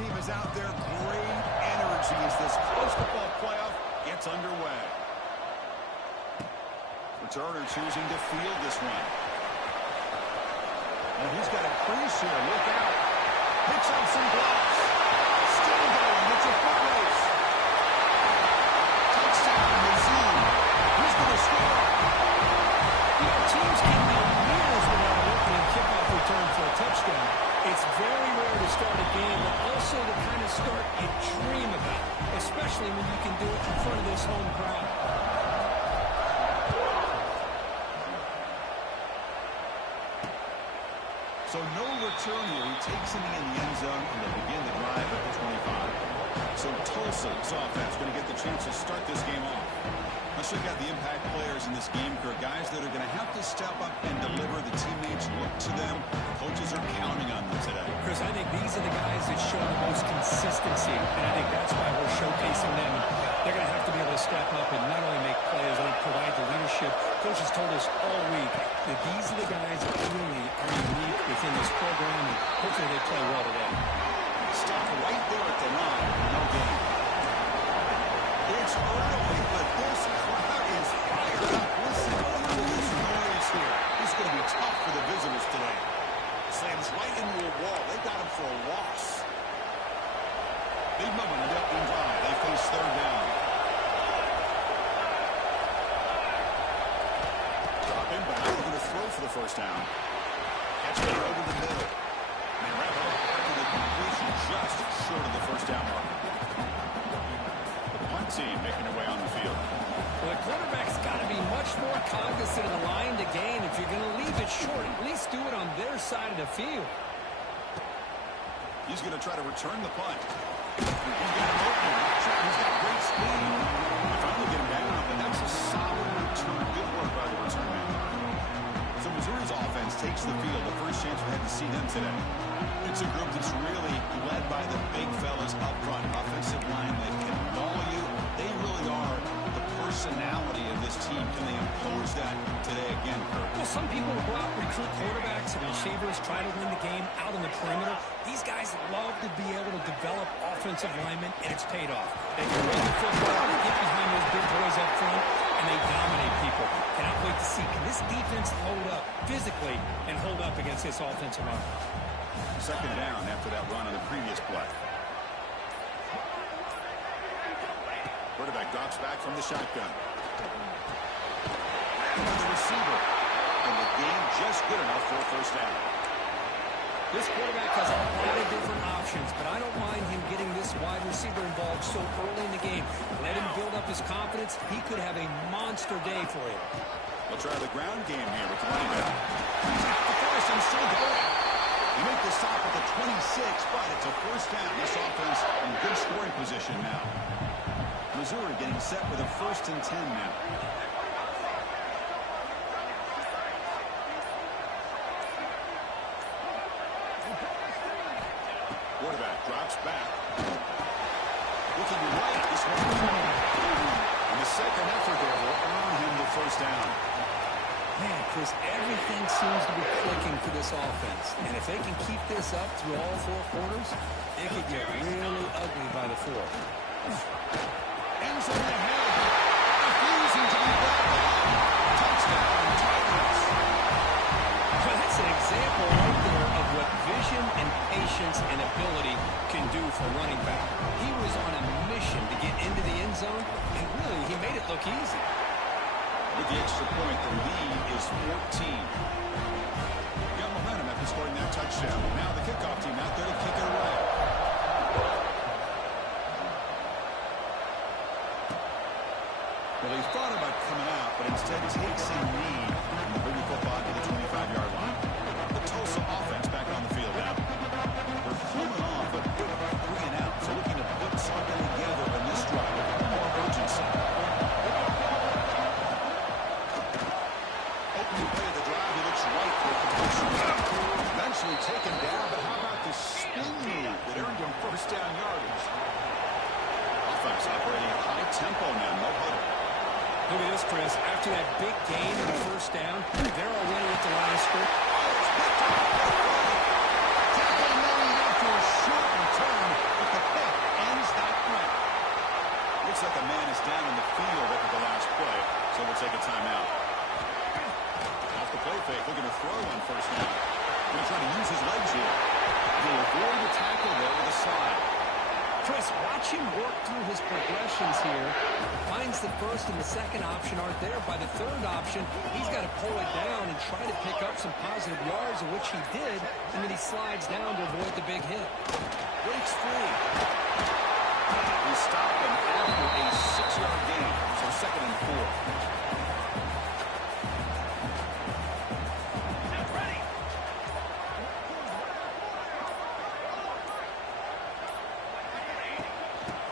team is out there. Great energy as this close football playoff gets underway. Returner choosing to field this one. And he's got a crease here. Look out. Picks up some blocks. Still going. It's a foot race. Touchdown, Mizzou. Who's going to score? You know, teams can go years without an opening kickoff return for a touchdown. It's very rare to start a game, but also the kind of start you dream about, especially when you can do it in front of this home crowd. So no return here. He takes him in the end zone, and they begin the drive at the 25. So Tulsa's offense going to get the chance to start this game off. Let's look at the impact players in this game, Kirk. Guys that are going to have to step up and deliver. The teammates look to them. Coaches are counting on them today. Chris, I think these are the guys that show the most consistency, and I think that's why we're showcasing them. They're going to have to be able to step up and not only make plays, but provide the leadership. Coach has told us all week that these are the guys that really are unique within this program, and hopefully they play well today. Stuck right there at the line. No gain. It's early, but this crowd is fired up. Listen to this noise here. It's going to be tough for the visitors today. Slams right into a wall. They got him for a loss. Big moment in the opening drive. They face third down. Dropping back. They're going to throw for the first down. Catch it over the middle. Marrero after the completion just short of the first down mark. The punt team making their way on the field. Well, the quarterback's got to be much more cognizant of the line to gain. If you're going to leave it short, at least do it on their side of the field. He's going to try to return the punt. He's got him open. He's got great speed. They finally get him down, but that's a solid return. Good work by the return man. So Missouri's offense takes the field. The first chance we had to see them today. It's a group that's really led by the big fellas up front. Offensive line that can maul you. They really are the personality of this team. Can they impose that today again, Kirk? Well, some people will go out and recruit quarterbacks and receivers, try to win the game out on the perimeter. These guys love to be able to develop offensive linemen, and it's paid off. They can run the football, they get behind those big boys up front, and they dominate people. Cannot wait to see, can this defense hold up physically and hold up against this offensive line? Second down after that run on the previous play. Quarterback drops back from the shotgun. The receiver. And the game just good enough for a first down. This quarterback has a lot of different options, but I don't mind him getting this wide receiver involved so early in the game. Let him build up his confidence. He could have a monster day for you. We'll try the ground game here with the running back. The first and still going. He made the stop at the 26, but it's a first down. This offense in good scoring position now. Missouri getting set with a 1st and 10 now. Quarterback drops back. Looking right. This one. And the second effort there will earn him the first down. Man, Chris, everything seems to be clicking for this offense. And if they can keep this up through all 4 quarters, it could get really ugly by the 4th. Ends on the head. Refusing to be brought down. Touchdown, Tigers. Well, that's an example right there of what vision and patience and ability can do for a running back. He was on a mission to get into the end zone, and really, he made it look easy. With the extra point, the lead is 14. Got momentum after scoring that touchdown. Now the kickoff team out there to kick it away. Well, he thought about coming out, but instead takes a knee and the booty football to the 25-yard line. The Tulsa offense back on the field now. They're coming off a quick 3 and out, so looking to put something together in this drive with a little more urgency. Opening play of the drive, he looks right for a completion. Eventually taken down, but how about the spin move that earned him first down yardage? Offense operating at high tempo now, no huddle. Look at this, Chris. After that big gain in the first down, they're already at the line of scrimmage. Tackle made after a short return. options here. Finds the first and the second option aren't there. By the third option, he's got to pull it down and try to pick up some positive yards, which he did, and then he slides down to avoid the big hit. Breaks free. We stop him after a 6-yard gain, so 2nd and 4.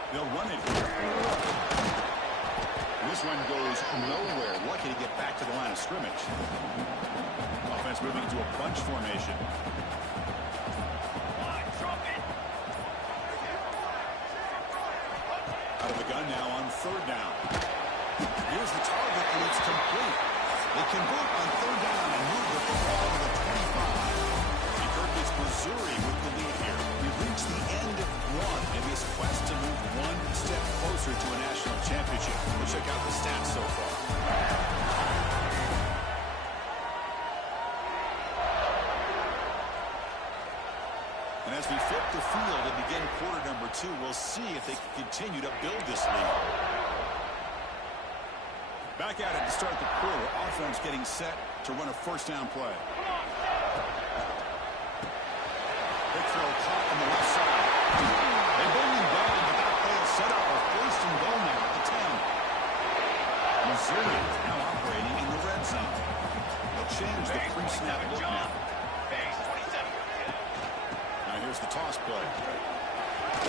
They'll run it here. This one goes nowhere. Lucky to get back to the line of scrimmage. Offense moving into a bunch formation. Out of the gun now on 3rd down. Here's the target, and it's complete. They convert on 3rd down and move the football to the 25. And Kirk gets Missouri with the lead here. We've reached the end of one in this quest to move one step closer to a national championship. We'll check out the stats so far. And as we flip the field and begin quarter number 2, we'll see if they can continue to build this lead. Back at it to start the quarter. Offense getting set to run a 1st down play. Big throw caught on the left side. They bring him down, but that play is set up for 1st and goal now at the 10. Missouri now operating in the red zone. They'll change the pre-snap look now. Now here's the toss play.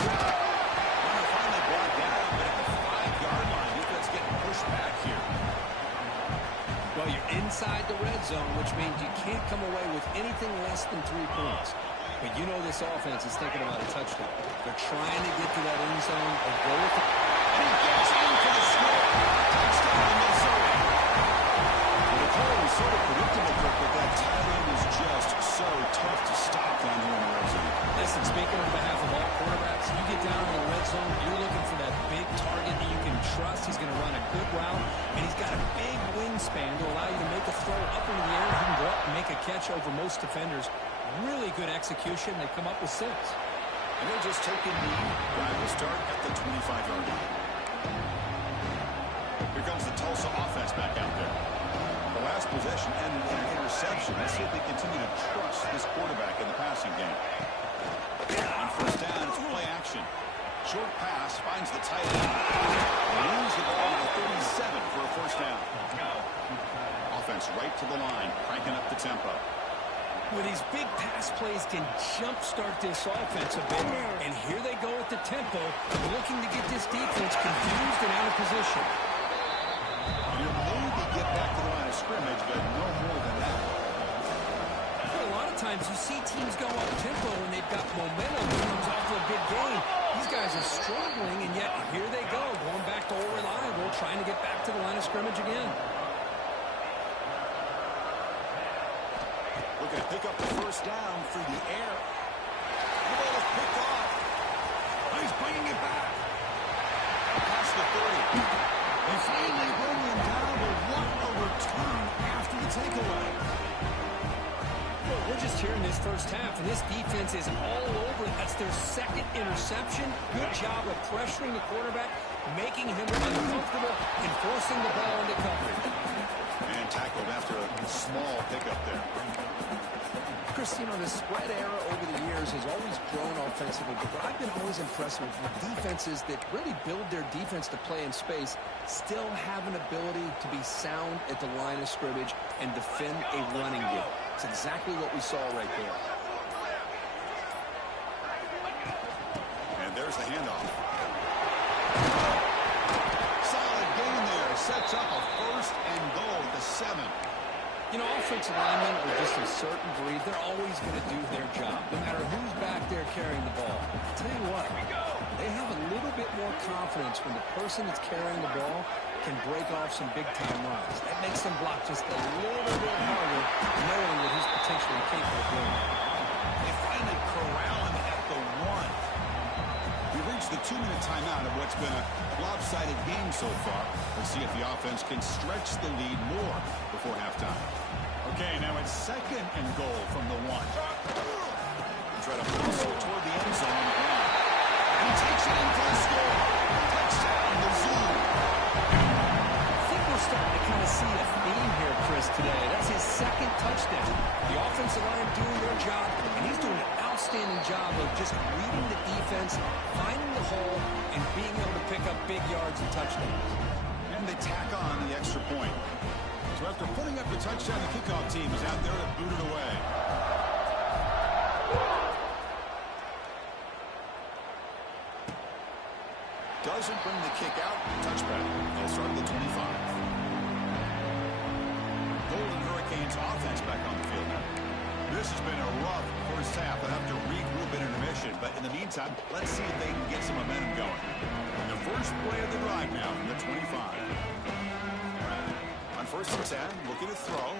Runner finally brought down, but at the 5-yard line, defense getting pushed back here. Well, you're inside the red zone, which means you can't come away with anything less than 3 points. But you know this offense is thinking about a touchdown. They're trying to get to that end zone or go with it. And he gets in for the score. Touchdown in Missouri. Well, the play was sort of predictable, but that tight end is just so tough to stop down here in the red zone. Listen, speaking on behalf of all quarterbacks, you get down in the red zone, you're looking for that big target that you can trust. He's going to run a good route, and he's got a big wingspan to allow you to make a throw up into the air. He can go up and make a catch over most defenders. Really good execution. They come up with 6. And they're just taking the drive will start at the 25-yard line. Here comes the Tulsa offense back out there. The last possession ended in an interception. Let's see if they continue to trust this quarterback in the passing game. On 1st down, it's play action. Short pass finds the tight end. Moves the ball to the 37 for a 1st down. Offense right to the line, cranking up the tempo. With these big pass plays can jumpstart this offense a bit. And here they go at the tempo, looking to get this defense confused and out of position. And you'll maybe get back to the line of scrimmage, but no more than that. Well, a lot of times you see teams go up tempo and they've got momentum that comes off of a big game. These guys are struggling, and yet here they go, going back to all reliable, trying to get back to the line of scrimmage again. We're going to pick up the 1st down through the air. The ball is picked off. He's bringing it back. Past the 30. They finally bring him down, but what a return after the takeaway. Well, we're just here in this 1st half, and this defense is all over. That's their 2nd interception. Good job of pressuring the quarterback, making him uncomfortable, and forcing the ball into coverage. And tackled after a small pickup there. Chris, you know, the spread era over the years has always grown offensively, but what I've been always impressed with defenses that really build their defense to play in space still have an ability to be sound at the line of scrimmage and defend a running game. It's exactly what we saw right there. And there's the handoff. Solid gain there. Sets up a 1st and goal at the 7. You know, offensive linemen are just a certain breed. They're always going to do their job, no matter who's back there carrying the ball. I'll tell you what, they have a little bit more confidence when the person that's carrying the ball can break off some big-time runs. That makes them block just a little bit harder, knowing that he's potentially capable of doing it. They finally corral him at the 1. We reached the 2-minute timeout of what's been a lopsided game so far. We'll see if the offense can stretch the lead more before halftime. Okay, now it's 2nd and goal from the 1. Try to muscle toward the end zone on the ground. And he takes it in for the score. Touchdown, Missouri. doing their job, and he's doing an outstanding job of just reading the defense, finding the hole, and being able to pick up big yards and touchdowns. And they tack on the extra point. So after putting up the touchdown, the kickoff team is out there to boot it away. Doesn't bring the kick out. Touchback. They'll start at the 25. Golden Hurricanes offense back on the field now. This has been a rough first half. They'll have to regroup in intermission. But in the meantime, let's see if they can get some momentum going. The first play of the drive now from the 25. On first and 10, looking to throw.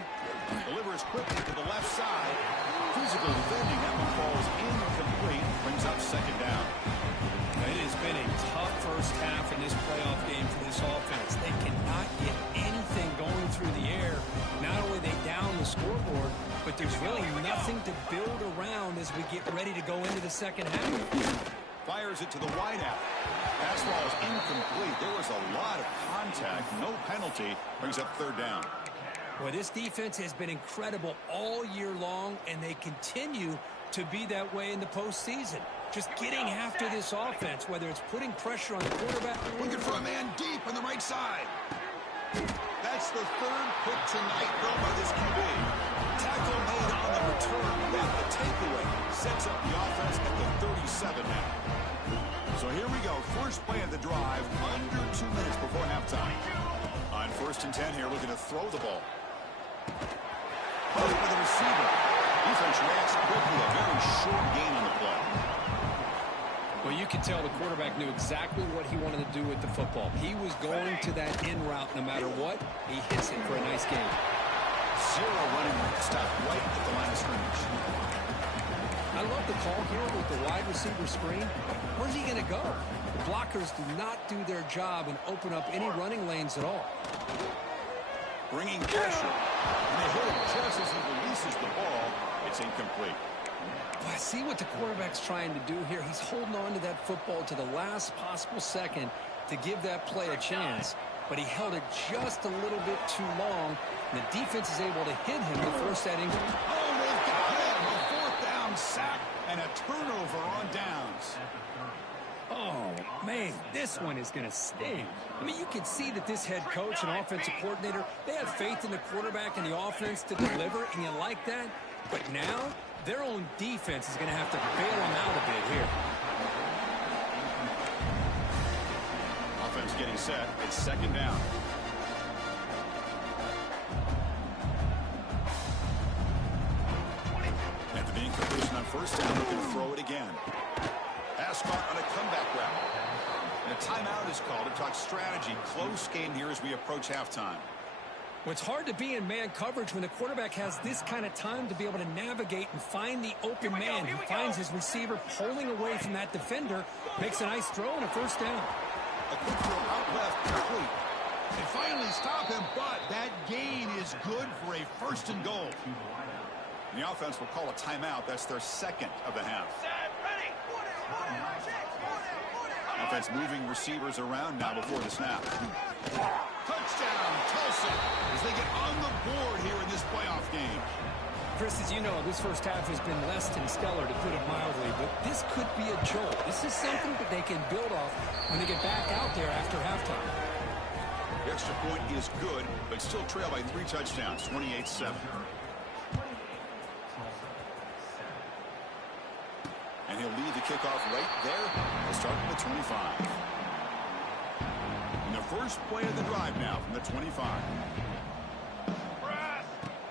Delivers quickly to the left side. Physical defending. That one falls incomplete. Brings up second down. It has been a tough first half in this playoff game for this offense. They cannot get anything going through the air. Not only they down the scoreboard, but there's really nothing to build around as we get ready to go into the second half. Fires it to the wideout. Pass ball is incomplete. There was a lot of contact. No penalty. Brings up third down. Well, this defense has been incredible all year long, and they continue to be that way in the postseason. Just getting after this offense, whether it's putting pressure on the quarterback. Looking for a man deep on the right side. That's the third pick tonight thrown by this QB. Tackle made on the return. Then the takeaway sets up the offense at the 37 now. So here we go. First play of the drive, under 2 minutes before halftime. On first and 10 here, looking to throw the ball. With the receiver. Defense reacts quickly. A very short gain on the play. Well, you can tell the quarterback knew exactly what he wanted to do with the football. He was going to that in route no matter what. He hits it for a nice gain. Zero running stop right at the line of scrimmage. I love the call here with the wide receiver screen. Where's he going to go? The blockers do not do their job and open up any running lanes at all. Bringing pressure. And they hit him just as he releases the ball. It's incomplete. Well, I see what the quarterback's trying to do here. He's holding on to that football to the last possible second to give that play a chance. But he held it just a little bit too long. And the defense is able to hit him to force that injury. Oh, they've got him. A fourth down sack and a turnover on downs. Oh, man, this one is going to sting. I mean, you can see that this head coach and offensive coordinator, they have faith in the quarterback and the offense to deliver, and you like that. But now, their own defense is going to have to bail them out a bit here. Offense getting set. It's second down. After the incompletion on first down, they're going to throw it again. Pass caught on a comeback route. And a timeout is called to talk strategy. Close game here as we approach halftime. Well, it's hard to be in man coverage when the quarterback has this kind of time to be able to navigate and find the open man. He finds his receiver pulling away from that defender, makes a nice throw and a first down. A quick throw out left, complete. They finally stop him, but that gain is good for a first and goal. The offense will call a timeout. That's their second of the half. Offense moving receivers around now before the snap. Touchdown, Tulsa, as they get on the board here in this playoff game. Chris, as you know, this first half has been less than stellar, to put it mildly, but this could be a jolt. This is something that they can build off when they get back out there after halftime. The extra point is good, but still trail by 3 touchdowns, 28-7. And he'll lead the kickoff right there. We'll start from the 25. And the first play of the drive now from the 25.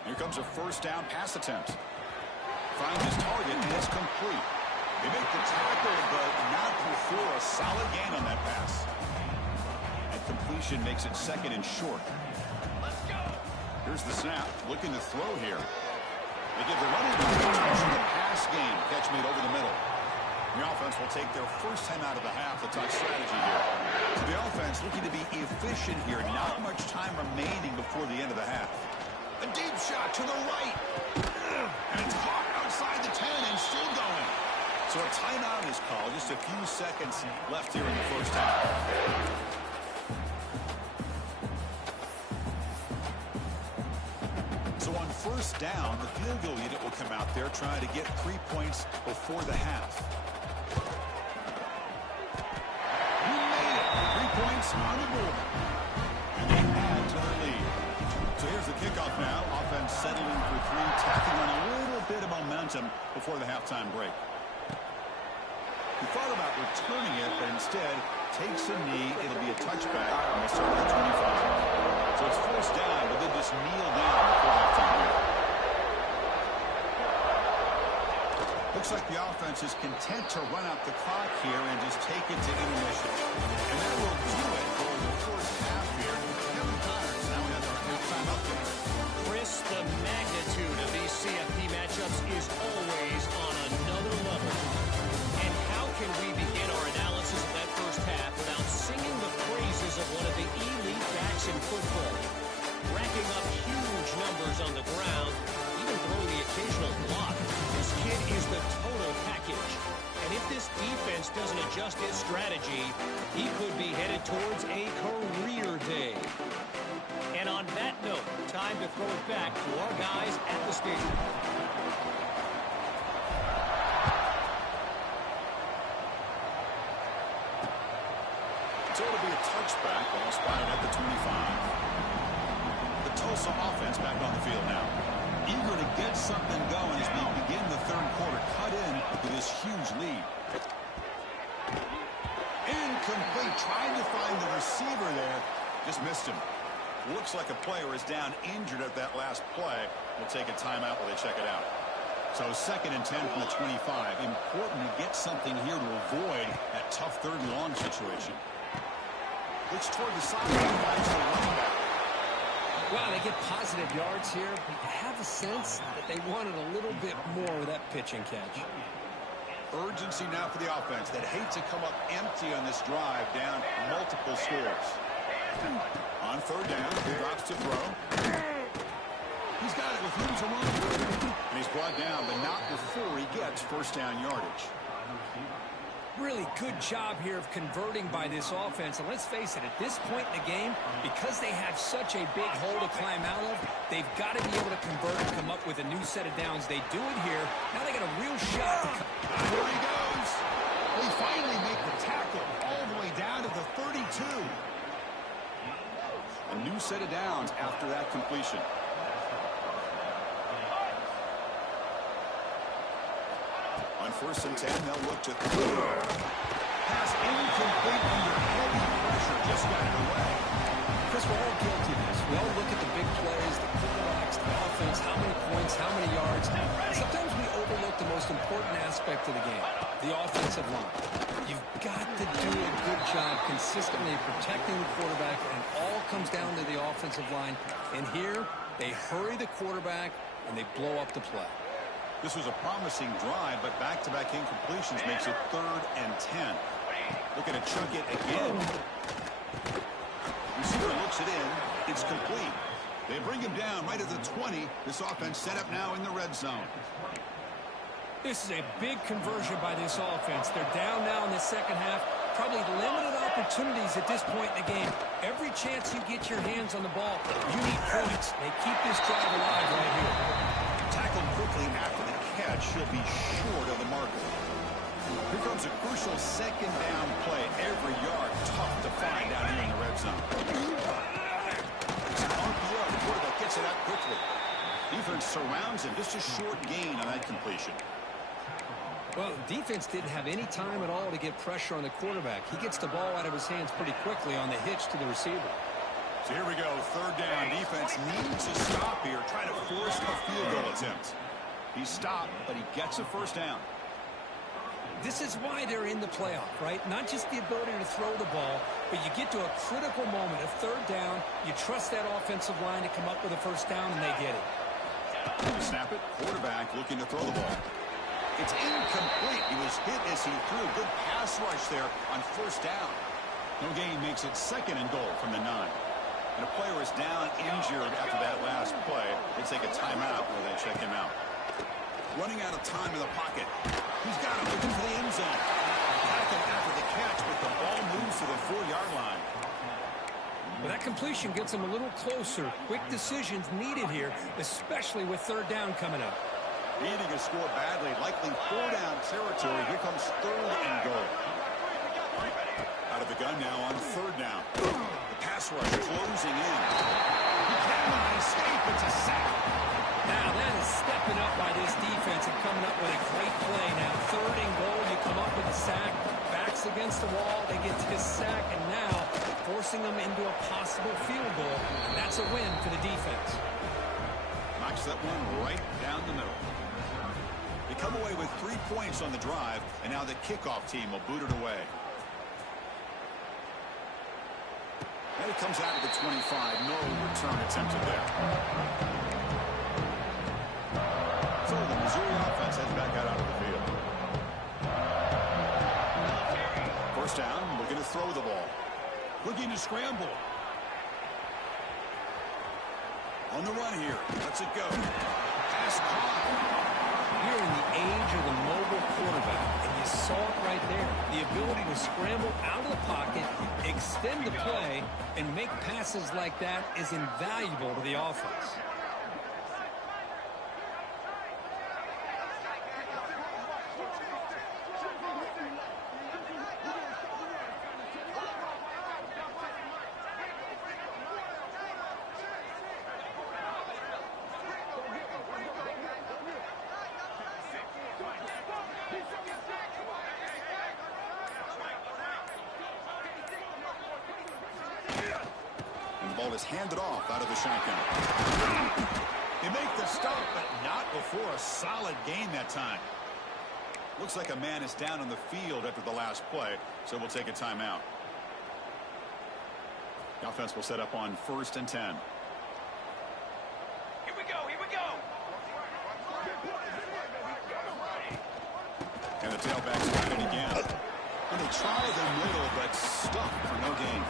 Here comes a first down pass attempt. Finds his target, and it's complete. They make the tackle, but not before a solid gain on that pass. That completion makes it second and short. Here's the snap. Looking to throw here. They give the running back the pass game. Catch made over the middle. The offense will take their first time out of the half to talk strategy here. So the offense looking to be efficient here. Not much time remaining before the end of the half. A deep shot to the right. And it's caught outside the 10 and still going. So a timeout is called. Just a few seconds left here in the first half. So on first down, the field goal unit will come out there trying to get 3 points before the half. He made it. 3 points on the board. And they add to their lead. So here's the kickoff now. Offense settling for 3, tacking on a little bit of momentum before the halftime break. He thought about returning it, but instead takes a knee. It'll be a touchback on the start of the 25. So it's first down, but they just kneel down before halftime break. Looks like the offense is content to run out the clock here and just take it to intermission. And that will do it for the first half here. Kevin Connors now has our halftime update. Chris, the magnitude of these CFP matchups is always on another level. And how can we begin our analysis of that first half without singing the praises of one of the elite backs in football? Racking up huge numbers on the ground, even throwing the occasional block. This kid is the total package. And if this defense doesn't adjust its strategy, he could be headed towards a career day. And on that note, time to throw it back to our guys at the stadium. So it'll be a touchback, ball spotted at the 25. The Tulsa offense back on the field now. Eager to get something going as we begin the third quarter. Cut in with this huge lead. Incomplete. Trying to find the receiver there. Just missed him. Looks like a player is down injured at that last play. We'll take a timeout while they check it out. So 2nd and 10 from the 25. Important to get something here to avoid that tough 3rd and long situation. Looks toward the sideline, finds the running back. Wow, they get positive yards here. I have a sense that they wanted a little bit more with that pitch and catch. Urgency now for the offense that hate to come up empty on this drive, down multiple scores. On 3rd down, he drops to throw. He's got it with room to run. And he's brought down, but not before he gets first down yardage. Really good job here of converting by this offense. And let's face it, at this point in the game, because they have such a big hole to climb out of, they've got to be able to convert and come up with a new set of downs. They do it here. Now they got a real shot to come. Here he goes. We finally make the tackle all the way down to the 32. A new set of downs after that completion. On 1st and 10, they'll look to pass incomplete under heavy pressure. Just got it away. Chris, we're all guilty of this. We all look at the big plays, the quarterbacks, the offense, how many points, how many yards. Sometimes we overlook the most important aspect of the game, the offensive line. You've got to do a good job consistently protecting the quarterback, and all comes down to the offensive line. And here, they hurry the quarterback, and they blow up the play. This was a promising drive, but back-to-back incompletions makes it 3rd and 10. Looking to chuck it again. Receiver looks it in. It's complete. They bring him down right at the 20. This offense set up now in the red zone. This is a big conversion by this offense. They're down now in the second half. Probably limited opportunities at this point in the game. Every chance you get your hands on the ball, you need points. They keep this drive alive right here. Tackled quickly after the catch. She'll be short of the marker. Here comes a crucial 2nd down play. Every yard tough to find down here in the red zone. It's an RPO. The quarterback gets it out quickly. Defense surrounds him. Just a short gain on that completion. Well, the defense didn't have any time at all to get pressure on the quarterback. He gets the ball out of his hands pretty quickly on the hitch to the receiver. So here we go. 3rd down. Defense needs to stop here. Try to force a field goal attempt. He stopped, but he gets a first down. This is why they're in the playoff, right? Not just the ability to throw the ball, but you get to a critical moment, a 3rd down. You trust that offensive line to come up with a first down, and they get it. Snap it. Quarterback looking to throw the ball. It's incomplete. He was hit as he threw. Good pass rush there on 1st down. No gain makes it 2nd and goal from the 9. And a player is down injured after that last play. They take a timeout where they check him out. Running out of time in the pocket. He's got him looking for the end zone. Tackle after the catch, but the ball moves to the 4-yard line. Well, that completion gets them a little closer. Quick decisions needed here, especially with third down coming up. Needing to score badly, likely 4-down territory. Here comes 3rd and goal. Out of the gun now on 3rd down. The pass rush closing in. He cannot escape. It's a sack. Now that is stepping up by this defense and coming up with a great play. Now 3rd and goal, you come up with a sack. Backs against the wall, they get this sack, and now forcing them into a possible field goal. And that's a win for the defense. Knocks that one right down the middle. They come away with 3 points on the drive, and now the kickoff team will boot it away. And it comes out of the 25. No return attempted there. So the Missouri offense heads back out onto the field. First down, looking to throw the ball. Looking to scramble. On the run here. Let's it go. Pass caught. We're in the age of the mobile quarterback, and you saw it right there. The ability to scramble out of the pocket, extend the play, and make passes like that is invaluable to the offense. Ball is handed off out of the shotgun. They make the stop, but not before a solid gain that time. Looks like a man is down on the field after the last play, so we'll take a timeout. The offense will set up on 1st and 10. Here we go, here we go. And the tailback's got it again. And they try the middle, but stuck for no gain.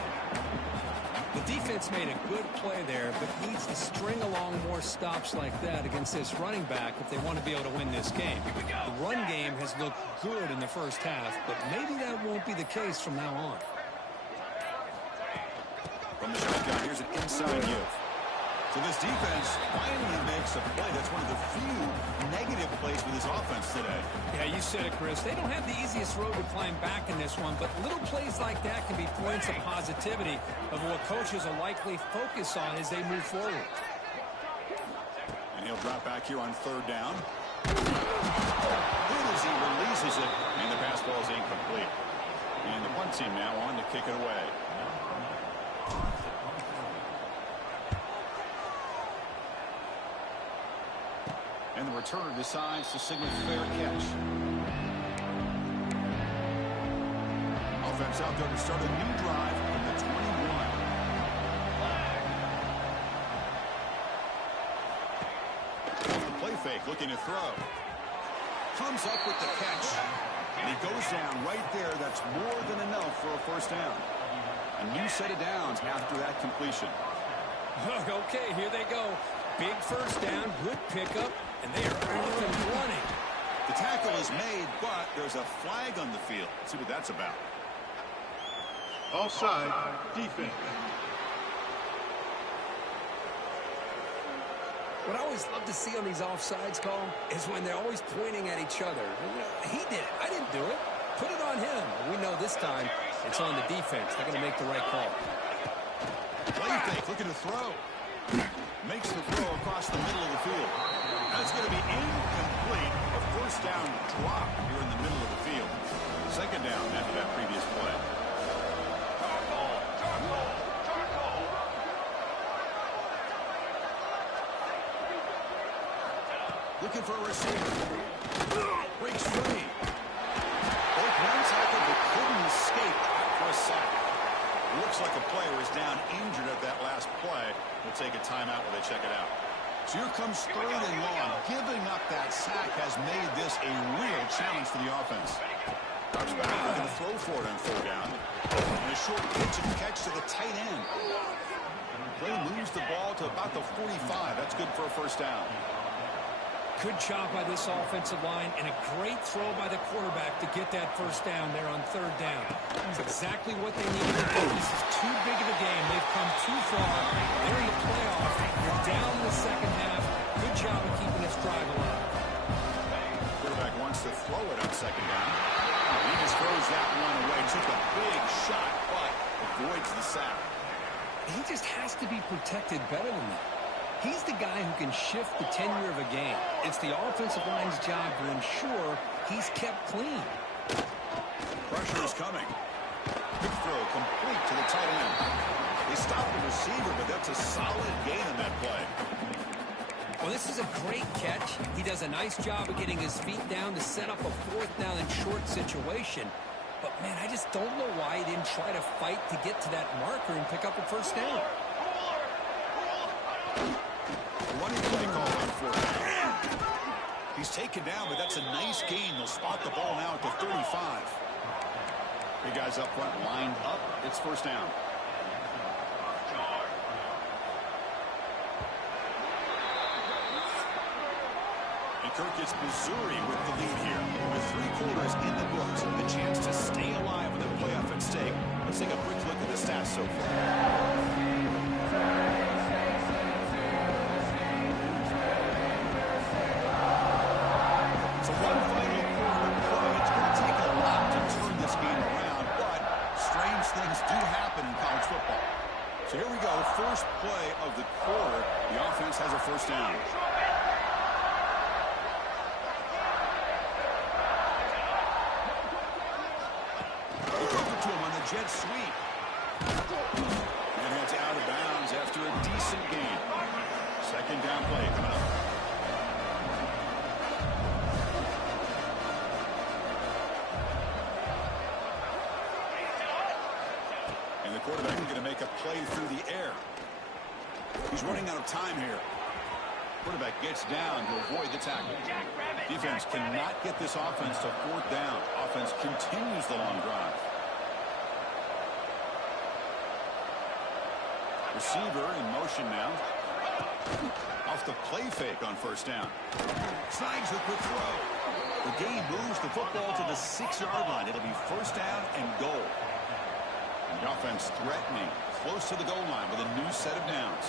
The defense made a good play there, but needs to string along more stops like that against this running back if they want to be able to win this game. The run game has looked good in the first half, but maybe that won't be the case from now on. From the shotgun, here's an inside give. So this defense finally makes a play. That's one of the few negative plays with this offense today. Yeah, you said it, Chris. They don't have the easiest road to climb back in this one, but little plays like that can be points of positivity of what coaches will likely focus on as they move forward. And he'll drop back here on 3rd down. Good as he releases it, and the pass ball is incomplete. And the punt team now on to kick it away. And the returner decides to signal fair catch. Offense out there to start a new drive from the 21. Play fake, looking to throw. Comes up with the catch. And he goes down right there. That's more than enough for a first down. A new set of downs after that completion. Okay, here they go. Big first down, good pickup, and they are off and running. The tackle is made, but there's a flag on the field. Let's see what that's about. Offside, defense. What I always love to see on these offsides call is when they're always pointing at each other. He did it. I didn't do it. Put it on him. We know this time it's on the defense. They're going to make the right call. Play fake, looking to throw. Makes the throw across the middle of the field. That's going to be incomplete. A first down drop here in the middle of the field. Second down after that previous play. Looking for a receiver. Breaks free. Both one tackle but couldn't escape for a sack. Looks like a player is down injured at that last play. We'll take a timeout while they check it out. So here comes 3rd and long. Giving up that sack has made this a real challenge for the offense. Drops back, looking to throw for it on 4th down. And a short pitch and catch to the tight end. Play moves the ball to about the 45. That's good for a first down. Good job by this offensive line and a great throw by the quarterback to get that first down there on third down. That's exactly what they needed to do. This is too big of a game. They've come too far. They're in the playoffs. You're down in the second half. Good job of keeping this drive alive. Quarterback wants to throw it on second down. He just throws that one away. Took a big shot, but avoids the sack. He just has to be protected better than that. He's the guy who can shift the tenure of a game. It's the offensive line's job to ensure he's kept clean. Pressure is coming. Quick throw complete to the tight end. They stopped the receiver, but that's a solid gain on that play. Well, this is a great catch. He does a nice job of getting his feet down to set up a fourth down and short situation. But, man, I just don't know why he didn't try to fight to get to that marker and pick up a first down. Running play call on fourth down. He's taken down, but that's a nice gain. They'll spot the ball now at the 35. Big guys up front lined up. It's first down. And Kirk gets Missouri with the lead here. With 3 quarters in the books and the chance to stay alive with a playoff at stake. Let's take a quick look at the stats so far. So here we go, first play of the quarter. The offense has a first down. They took it to him on the jet sweep. And it's out of bounds after a decent gain. Second down play coming up. Quarterback is going to make a play through the air. He's running out of time here. Quarterback gets down to avoid the tackle. Defense cannot get this offense to fourth down. Offense continues the long drive. Receiver in motion now. Off the play fake on first down. Slides the quick throw. The game moves the football to the 6-yard line. It'll be first down and goal. The offense threatening, close to the goal line with a new set of downs.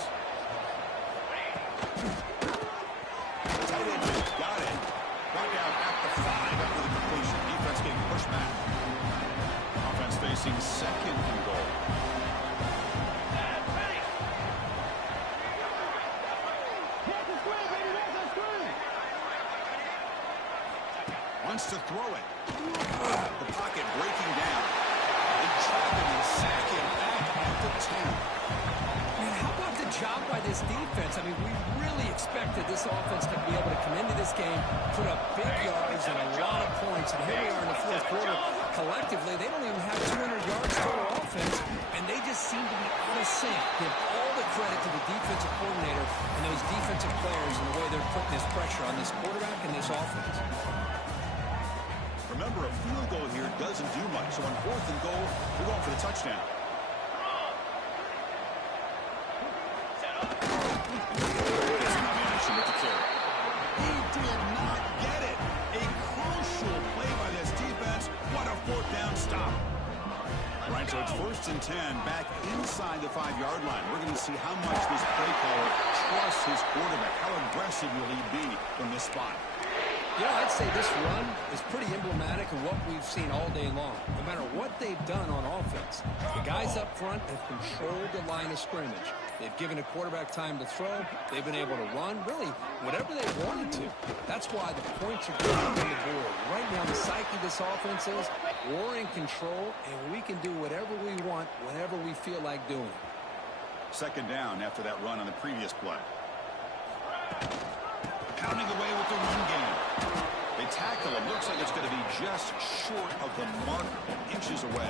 Tight end got it. Brought down at the 5 after the completion. Defense getting pushed back. Offense facing second and goal. Wants to throw it. The pocket breaking down. Man, how about the job by this defense? I mean, we really expected this offense to be able to come into this game, put up big yards and a lot of points. And here we are in the fourth quarter. Collectively, they don't even have 200 yards total offense, and they just seem to be out of sync. Give all the credit to the defensive coordinator and those defensive players and the way they're putting this pressure on this quarterback and this offense. Remember, a field goal here doesn't do much. So on fourth and goal, we're going for the touchdown. With the carry. He did not get it. A crucial play by this defense. What a fourth down stop. Right, so it's first and 10 back inside the 5-yard line. We're going to see how much this play caller trusts his quarterback. How aggressive will he be from this spot? Yeah, I'd say this run is pretty emblematic of what we've seen all day long. No matter what they've done on offense, the guys up front have controlled the line of scrimmage. They've given a quarterback time to throw. They've been able to run, really, whatever they wanted to. That's why the points are going on the board. Right now, the psyche of this offense is we're in control, and we can do whatever we want, whenever we feel like doing. Second down after that run on the previous play. Pounding away with the run game. They tackle him. Looks like it's going to be just short of the marker, inches away.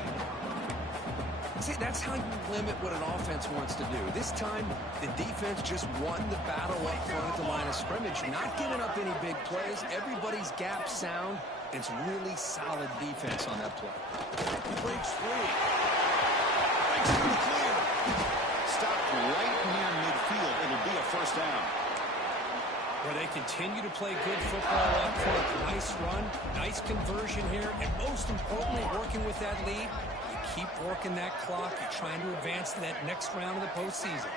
See, that's how you limit what an offense wants to do. This time, the defense just won the battle up front at the line of scrimmage, not giving up any big plays. Everybody's gap sound. It's really solid defense on that play. He breaks free. Breaks through the clear. Stopped right near midfield. It'll be a first down. Where they continue to play good football up front. Nice run, nice conversion here, and most importantly, working with that lead, you keep working that clock. You're trying to advance to that next round of the postseason.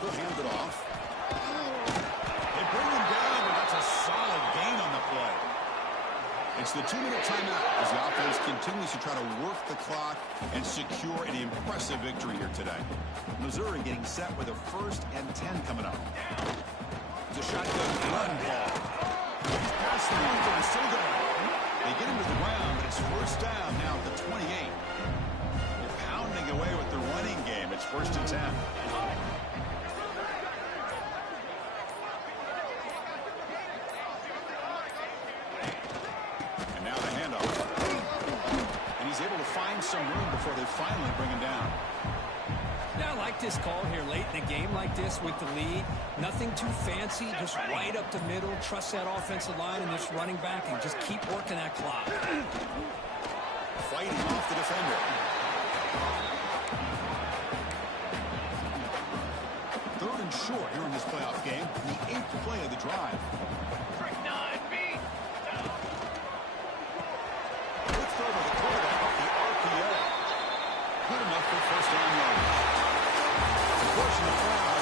They'll hand it off. They bring him down, but that's a solid gain on the play. It's the 2-minute timeout as the offense continues to try to work the clock and secure an impressive victory here today. Missouri getting set with a 1st and 10 coming up. It's a shotgun run ball. Pass the one is still going. They get him to the ground, but it's 1st down now at the 28. They're pounding away with the running game. It's 1st and 10. Able to find some room before they finally bring him down. Yeah, I like this call here late in a game like this with the lead. Nothing too fancy, just right up the middle. Trust that offensive line and this running back and just keep working that clock. Fighting off the defender. 3rd and short here in this playoff game. The 8th play of the drive. First down yardage. It's a portion of crowd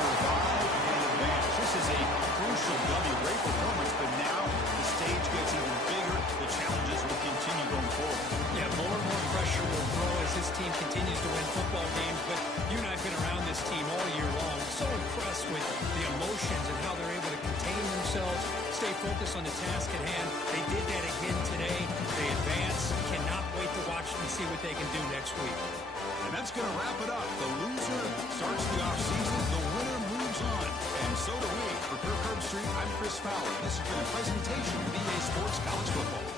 survive and advance. This is a crucial W. Great performance, but now the stage gets even bigger. The challenges will continue going forward. Yeah, more and more pressure will grow as this team continues to win football games. But you and I have been around this team all year long. So impressed with the emotions and how they're able to contain themselves, stay focused on the task at hand. They did that again today. They advance. Cannot wait to watch and see what they can do next week. And that's going to wrap it up. The loser starts the offseason. The winner moves on. And so do we. For Kirk Herbstreit, I'm Chris Fowler. This has been a presentation of EA Sports College Football.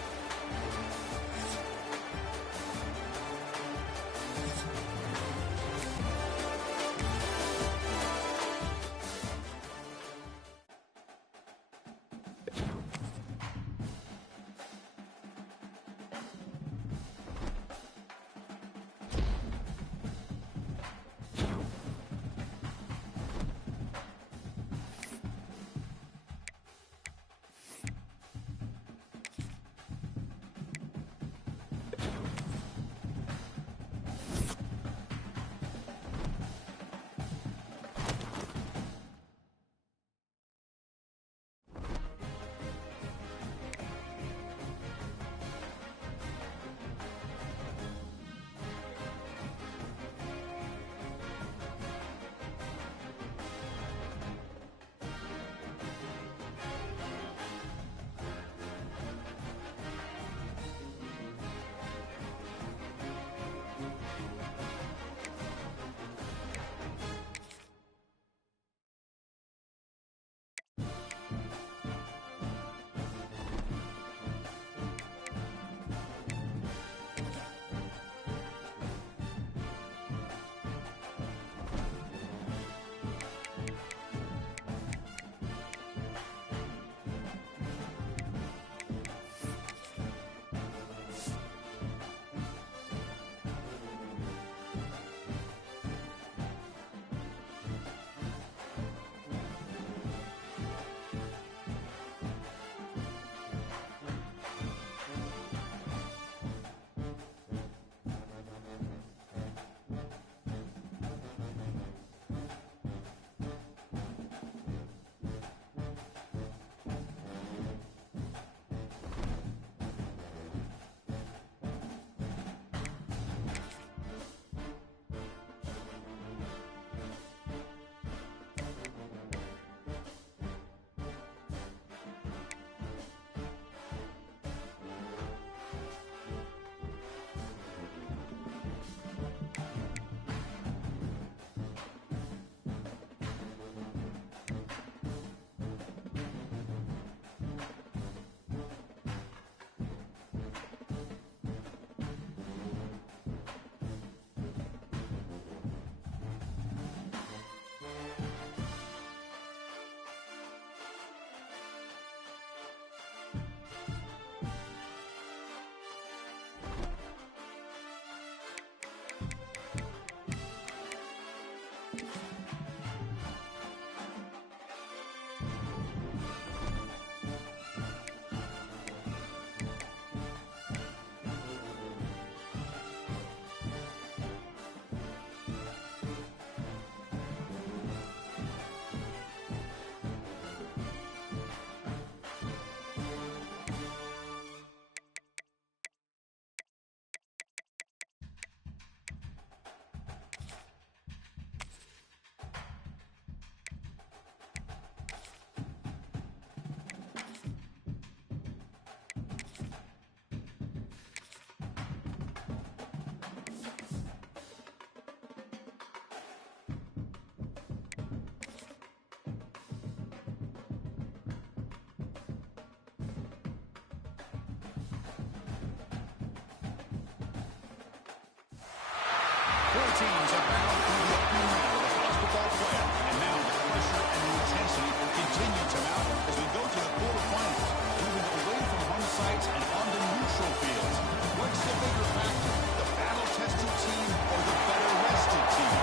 Both teams are battled through the opening round of the college football playoff, and now the pressure and the intensity continue to mount as we go to the quarterfinals, moving away from home sites and onto neutral fields. What's the bigger factor, the battle-tested team or the better-rested team?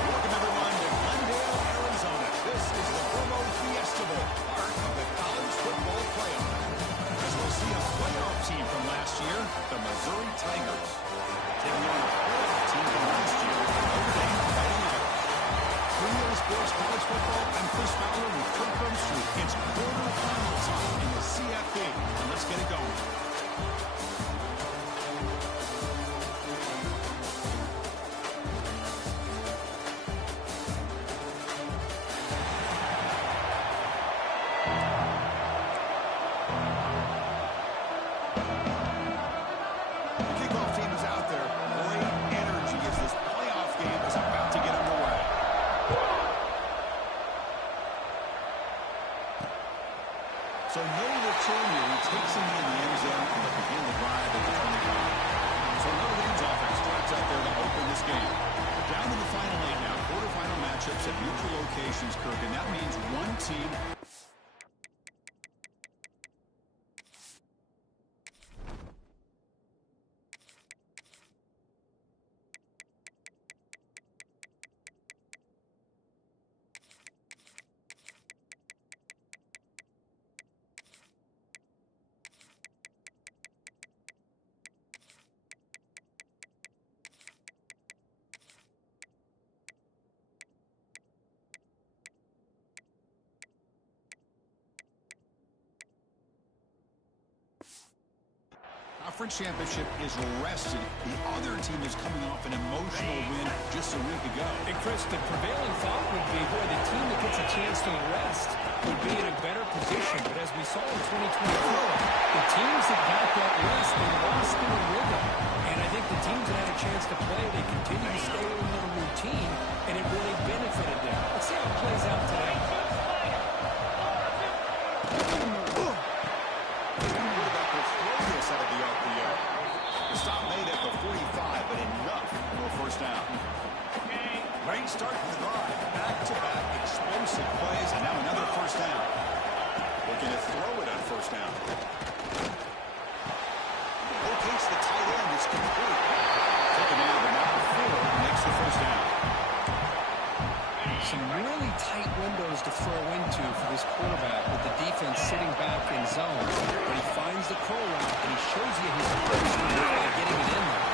Welcome, everyone, to Glendale, Arizona. This is the Burmo Fiesta Bowl, part of the college football playoff. As we'll see a playoff team from last year, the Missouri Tigers, taking on a playoff team from last year, Notre Dame Fighting Irish. Premier Sports College Football, I'm Chris Fowler with Kirk Herbstreit. It's quarterfinal time in the CFP, and let's get it going. So no return here. He takes him in the end zone and they begin the drive at the 25. So Notre Dame's offense starts out there to open this game. Down to the final 8 now. Quarterfinal matchups at neutral locations, Kirk, and that means one team. Conference championship is rested. The other team is coming off an emotional win just a week ago. And Chris, the prevailing thought would be, boy, the team that gets a chance to rest would be in a better position. But as we saw in 2024, the teams that got that rest, they lost their rhythm. And I think the teams that had a chance to play, they continue to stay in their routine, and it really benefited them. Let's see how it plays out today. Stop made at the 45, but enough for a first down. Great start to the drive. Back-to-back explosive plays, and now another first down. Looking to throw it on first down. Locates the tight end. It's complete. Taken out, but number 4 makes the first down. Some really tight windows to throw into for this quarterback with the defense sitting back in zone. But he finds the curl route, and he shows you his first by getting it in there.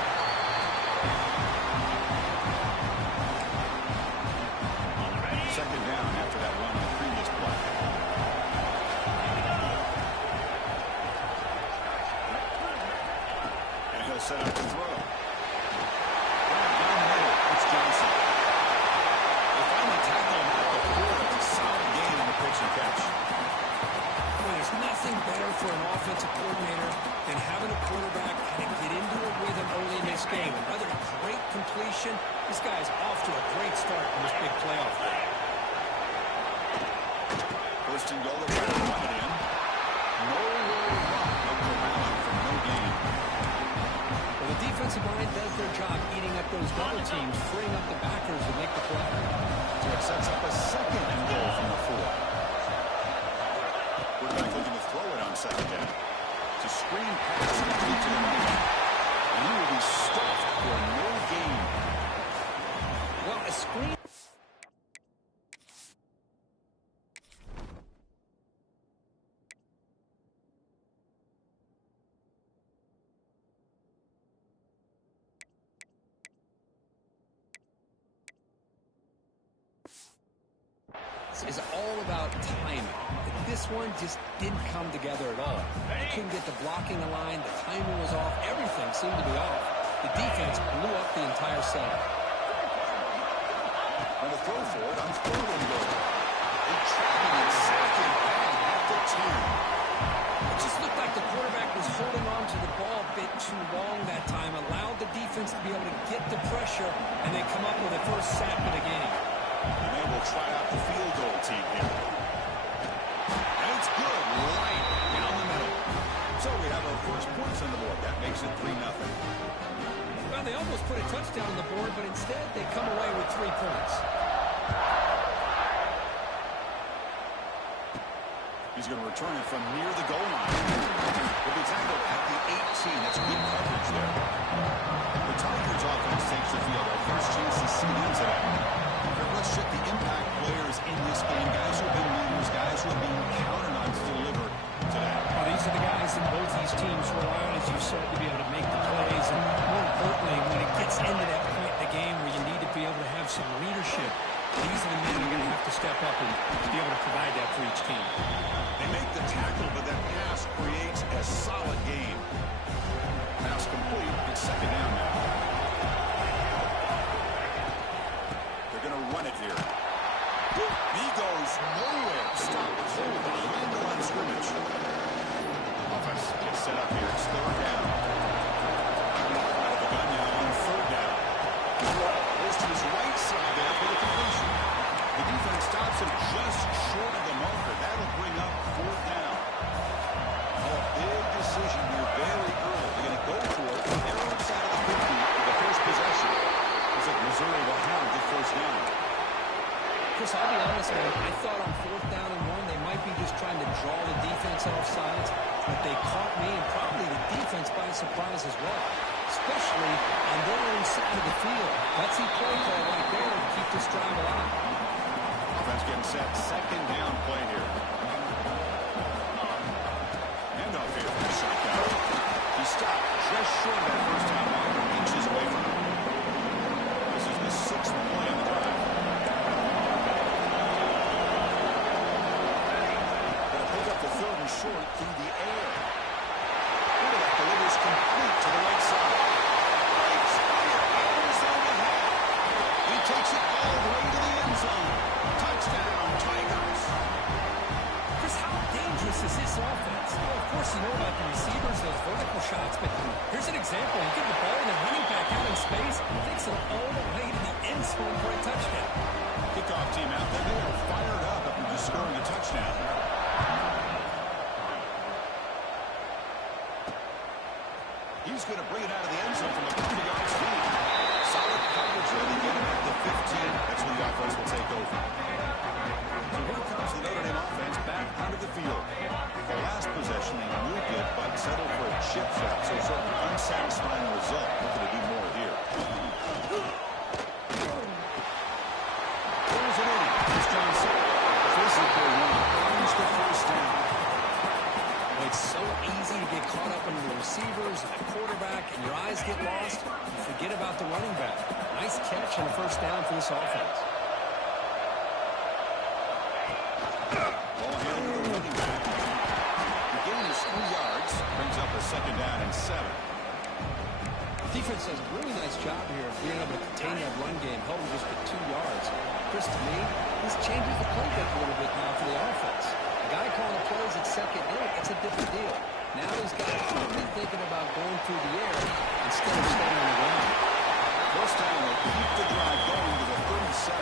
Second down after that run on the previous play. And he'll set up to throw. Down the middle, it's Johnson. They finally tackle him at the 4. It's a solid gain on the pitch and catch. Well, there's nothing better for an offensive coordinator than having a quarterback kind of get into a rhythm early in this game. Another great completion. This guy's off to a great start in this big playoff game. First and goal, they're trying to run it in. Nowhere to run. Up the rally for no gain. Well, the defensive line does their job eating up those double teams, freeing up the backers to make the play. So it sets up a second and goal from the 4. Quarterback looking to throw it on second down. It's a screen pass complete to the right. And he will be stuffed for no gain. Well, a screen. Is all about timing. This one just didn't come together at all. He couldn't get the blocking aligned, the timing was off, everything seemed to be off. The defense blew up the entire setup. On the throw for it on third and goal. A trapping and sacking at the 10. It just looked like the quarterback was holding on to the ball a bit too long that time, allowed the defense to be able to get the pressure, and they come up with a first sack of the game. And they will try out the field goal team here. And it's good, right down the middle. So we have our first points on the board. That makes it 3-0. Well, they almost put a touchdown on the board, but instead they come away with 3 points. He's going to return it from near the goal line. He'll be tackled at the 18. That's good coverage there. The Tigers offense takes the field. Our first chance to see them today. Let's check the impact players in this game. Guys who have been leaders, guys who have been counted on to deliver today. Well, these are the guys that both these teams rely on, as you said, to be able to make the plays. And more importantly, when it gets into that point in the game where you need to be able to have some leadership, these are the men who are going to have to step up and be able to provide that for each team. They make the tackle, but that pass creates a solid game. Pass complete. It's second down now. They're going to run it here. He goes nowhere. Stop cold behind the line of scrimmage. Offense gets set up here. It's third down. Out of the gun now on third down. Goes to his right side there for the completion. The defense stops him just short of the marker. That'll bring up fourth down. A big decision here very early. They're going to go for it on their own side of the 50 for the first possession. Looks like Missouri will have the first down. Chris, I'll be honest, man. I thought on fourth down and 1, they might be just trying to draw the defense off sides, but they caught me and probably the defense by surprise as well, especially on their own side of the field. That's the play call right there to keep this drive alive. Offense getting set. Second down play here. Handoff here for the shotgun. He stopped just short of that first down marker, inches away from him. This is the 6th play on the drive. Gonna pick up the third and short through the air. Quarterback delivers complete to the right side. Breaks fire. Fires over the head. He takes it all the way to the end zone. Touchdown, Tigers. Chris, how dangerous is this offense? Well, of course, you know about the receivers, those vertical shots, but here's an example. You give the ball and the running back out in space, takes it all the way to the end zone for a touchdown. Kickoff team out there. They are fired up after just scoring a touchdown. He's going to bring it out of the end zone from a 30-yard speed. Solid coverage there. They get him at the 15. That's when the offense will take over. So here comes the Notre Dame offense back onto the field. The last possession, they moved it, but settled for a chip shot. So sort of an unsatisfying result. Looking to do more here. Throws it in. Here's Johnson. Physically earns the first down. It's so easy to get caught up in the receivers and the quarterback, and your eyes get lost. You forget about the running back. Nice catch and a first down for this offense. Ball handled to the running back. The gain is 3 yards. Brings up a second down and 7. Defense does a really nice job here of being able to contain that run game, held him just with 2 yards. Chris, to me, this changes the playbook a little bit now for the offense. The guy calling the plays at second down, it's a different deal. Now he's got to be thinking about going through the air instead of staying on the ground. First down, they'll keep the drive going to the 37.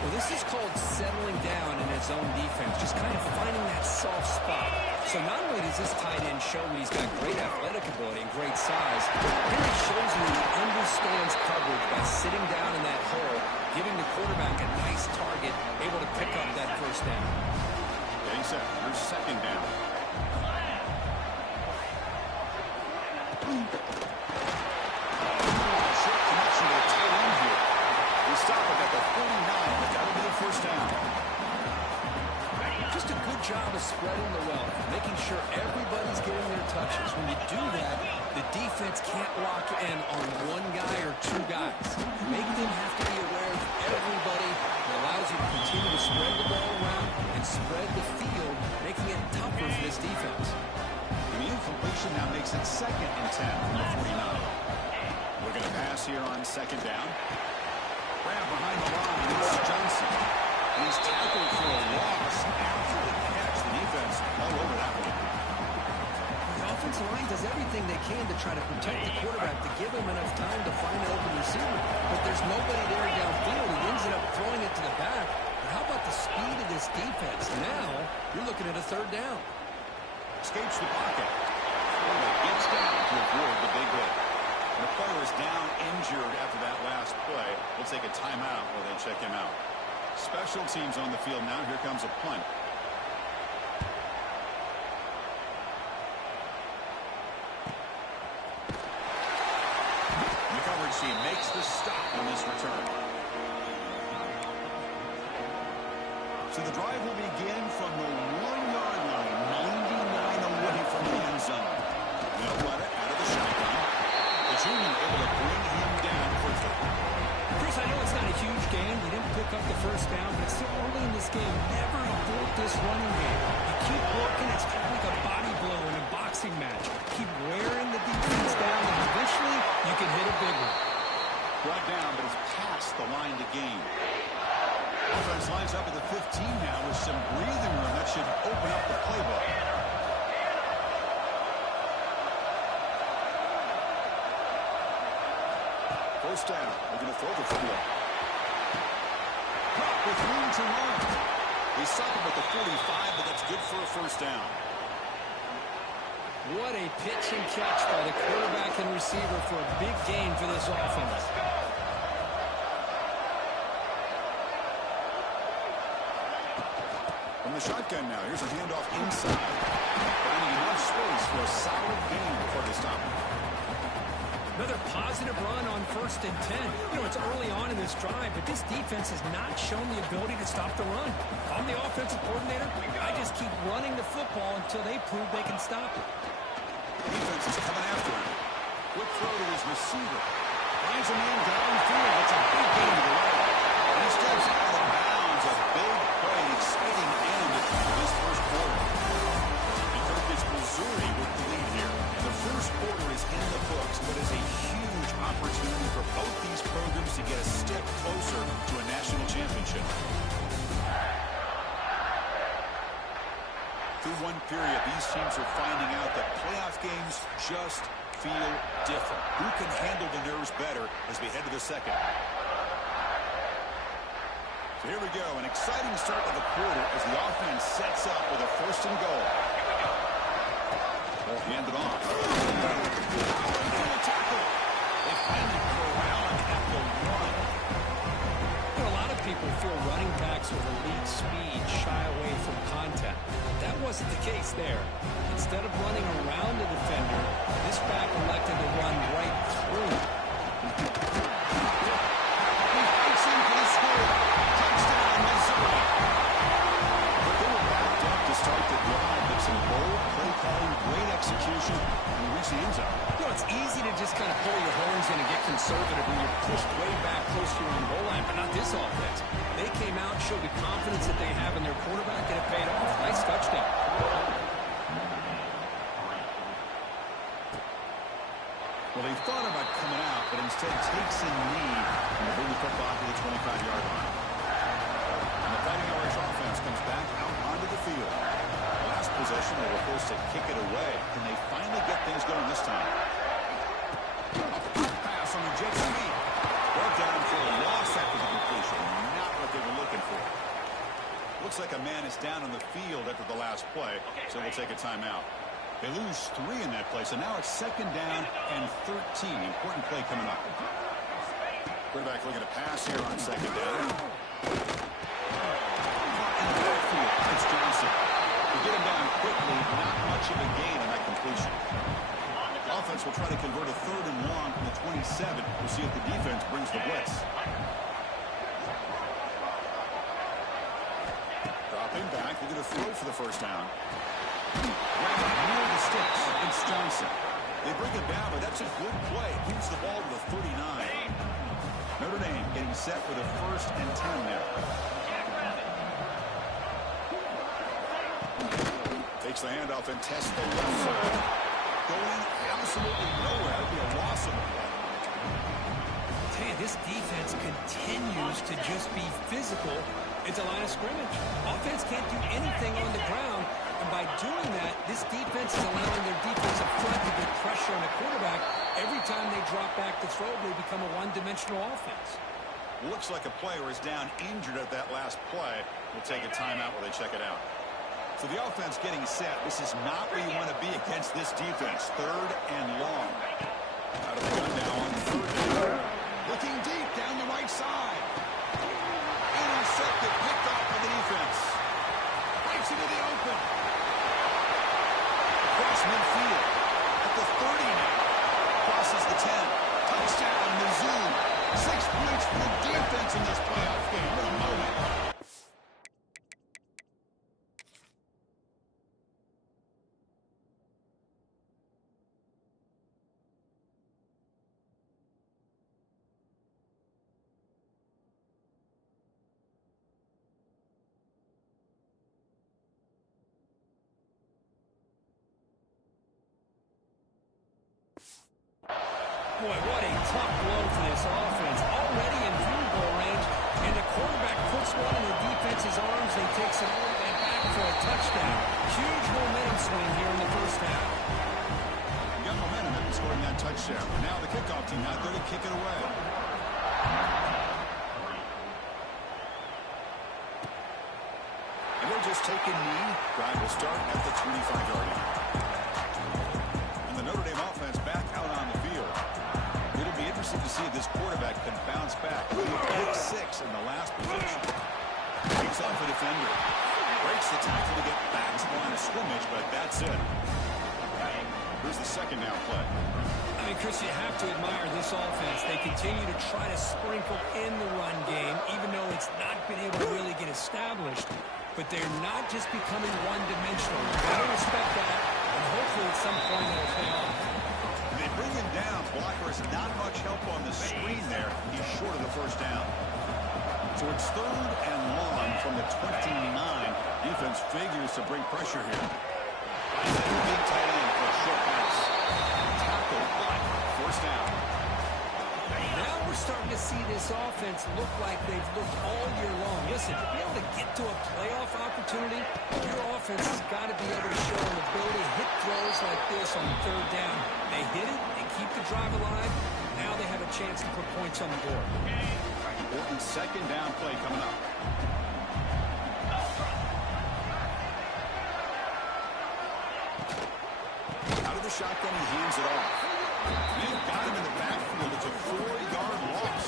Well, this is called settling down in his own defense, just kind of finding that soft spot. So not only does this tight end show that he's got great athletic ability and great size, here he shows you he understands coverage by sitting down in that hole, giving the quarterback a nice target, able to pick up that first down. Yeah, he said, here's second down. Short connection to the tight end here. They stop it at the 49, but that'll be the first down. Just a good job of spreading the wealth, making sure everybody's getting their touches. When you do that, the defense can't lock in on one guy or 2 guys. Make them have to be aware of everybody. It allows you to continue to spread the ball around and spread the field, making it tougher for this defense. The incompletion now makes it 2nd and 10 from the 49. We're going to pass here on second down. Grab behind the line. It's Johnson. And he's tackled for a loss after the catch. The defense all over that one. The offensive line does everything they can to try to protect the quarterback, to give him enough time to find an open receiver. But there's nobody there downfield. He ends up throwing it to the back. But how about the speed of this defense? Now you're looking at a third down. Escapes the pocket. Gets down to avoid the big hit. The player is down injured after that last play. We'll take a timeout while they check him out. Special teams on the field now. Here comes a punt. The coverage team makes the stop on this return. So the drive will begin from the 1-yard line, 99 away from the end zone. They'll run it out of the shotgun. The junior able to bring him down quickly. Chris, I know it's not a huge gain. You didn't pick up the first down, but it's still early in this game. Never abort this running game. You keep working. It's kind of like a body blow in a boxing match. Keep wearing the defense down, and eventually you can hit a big one. Brought down, but it's past the line to gain. Offense lines up at the 15 now with some breathing room. That should open up the playbook. First down. They're going to throw the football. Caught with room to run. They stop him at the 45, but that's good for a first down. What a pitch and catch by the quarterback and receiver for a big gain for this offense. From the shotgun now, here's a handoff inside. Finding enough space for a solid gain before they stop him. Another positive run on 1st and 10. You know, it's early on in this drive, but this defense has not shown the ability to stop the run. If I'm the offensive coordinator, I just keep running the football until they prove they can stop it. Defense is coming after him. Quick throw to his receiver. Finds a man downfield. It's a big gain to the right. And he steps out of bounds. A big play, exciting end to this first quarter. And Kirk, it's Missouri with the lead here. And the first quarter is in the books. What is a huge opportunity for both these programs to get a step closer to a national championship. Through one period, these teams are finding out that playoff games just feel different. Who can handle the nerves better as we head to the second? So here we go, an exciting start to the quarter as the offense sets up with a 1st and goal. They'll hand it off. Tackle. They finally corral him at the 1. You know, a lot of people feel running backs with elite speed shy away from contact. That wasn't the case there. Instead of running around the defender, this back elected to run right through. He fights in for the score. Touchdown, Missouri. But they were backed up to start the drive. But some bold play calling, great execution, and reach the end zone. You know, it's easy to just kind of pull your horns in and get conservative when you're pushed way back close to your own goal line, but not this offense. They came out, showed the confidence that they have in their quarterback, and it paid off. Nice touchdown. Well, they thought about coming out, but instead takes a knee and they bring the football to the 25-yard line. And the Fighting Irish offense comes back out onto the field. Last possession, they were forced to kick it away. Can they finally get things going this time? Pass on the jet sweep. Brought down for a loss after the completion. Not what they were looking for. Looks like a man is down on the field after the last play, so we'll take a timeout. They lose 3 in that play, so now it's 2nd down and 13. Important play coming up. Quarterback looking to pass here on 2nd down. Caught in the backfield. It's Johnson. To get him down quickly, not much of a gain on that completion. Offense will try to convert a 3rd and long from the 27. We'll see if the defense brings the blitz. Dropping back, they're going to throw for the first down. Near the sticks, it's Johnson. They bring it down, but that's a good play. Moves the ball to the 39. Notre Dame getting set with a 1st and 10 now. Takes the handoff and tests the left side. Going absolutely nowhere. That'd be a loss of a play. Hey, this defense continues to just be physical at the line of scrimmage. Offense can't do anything on the ground, and by doing that, this defense is allowing their defensive front to get pressure on the quarterback. Every time they drop back to throw, they become a one-dimensional offense. Looks like a player is down injured at that last play. We'll take a timeout while they check it out. So the offense getting set. This is not where you want to be against this defense. 3rd and long. Out of the gun now on third down. Looking deep down the right side. Intercepted, picked off by the defense. Breaks into the open. Across midfield. At the 30 now. Crosses the 10. Touchdown, Mizzou. 6 points for the defense in this playoff game. What a moment. Boy, what a tough blow for this offense. Already in field goal range, and the quarterback puts one in the defense's arms and takes it all the way back for a touchdown. Huge momentum swing here in the first half. You got momentum after scoring that touchdown. Now the kickoff team out there to kick it away. And they'll just take a knee. Drive will start at the 25-yard line. And the Notre Dame offense back out on the field. It'll be interesting to see if this quarterback can bounce back. Pick 6 in the last possession. Takes off a defender. Breaks the tackle to get back to the line of scrimmage, but that's it. Here's the second down play. I mean, Chris, you have to admire this offense. They continue to try to sprinkle in the run game, even though it's not been able to really get established. But they're not just becoming one-dimensional. You got to respect that, and hopefully at some point it'll pay off. They bring him down. Blocker has not much help on the screen there. He's short of the first down. So it's 3rd and long from the 29. Defense figures to bring pressure here. Big tight end for a short pass. Tackle, but first down. Now we're starting to see this offense look like they've looked all year long. Listen, to be able to get to a playoff opportunity, your offense has got to be able to show an ability to hit throws like this on 3rd down. They hit it, they keep the drive alive. Now they have a chance to put points on the board. Important second down play coming up. Out of the shotgun, he hands it off. They've got him in the backfield. It's a 4-yard loss.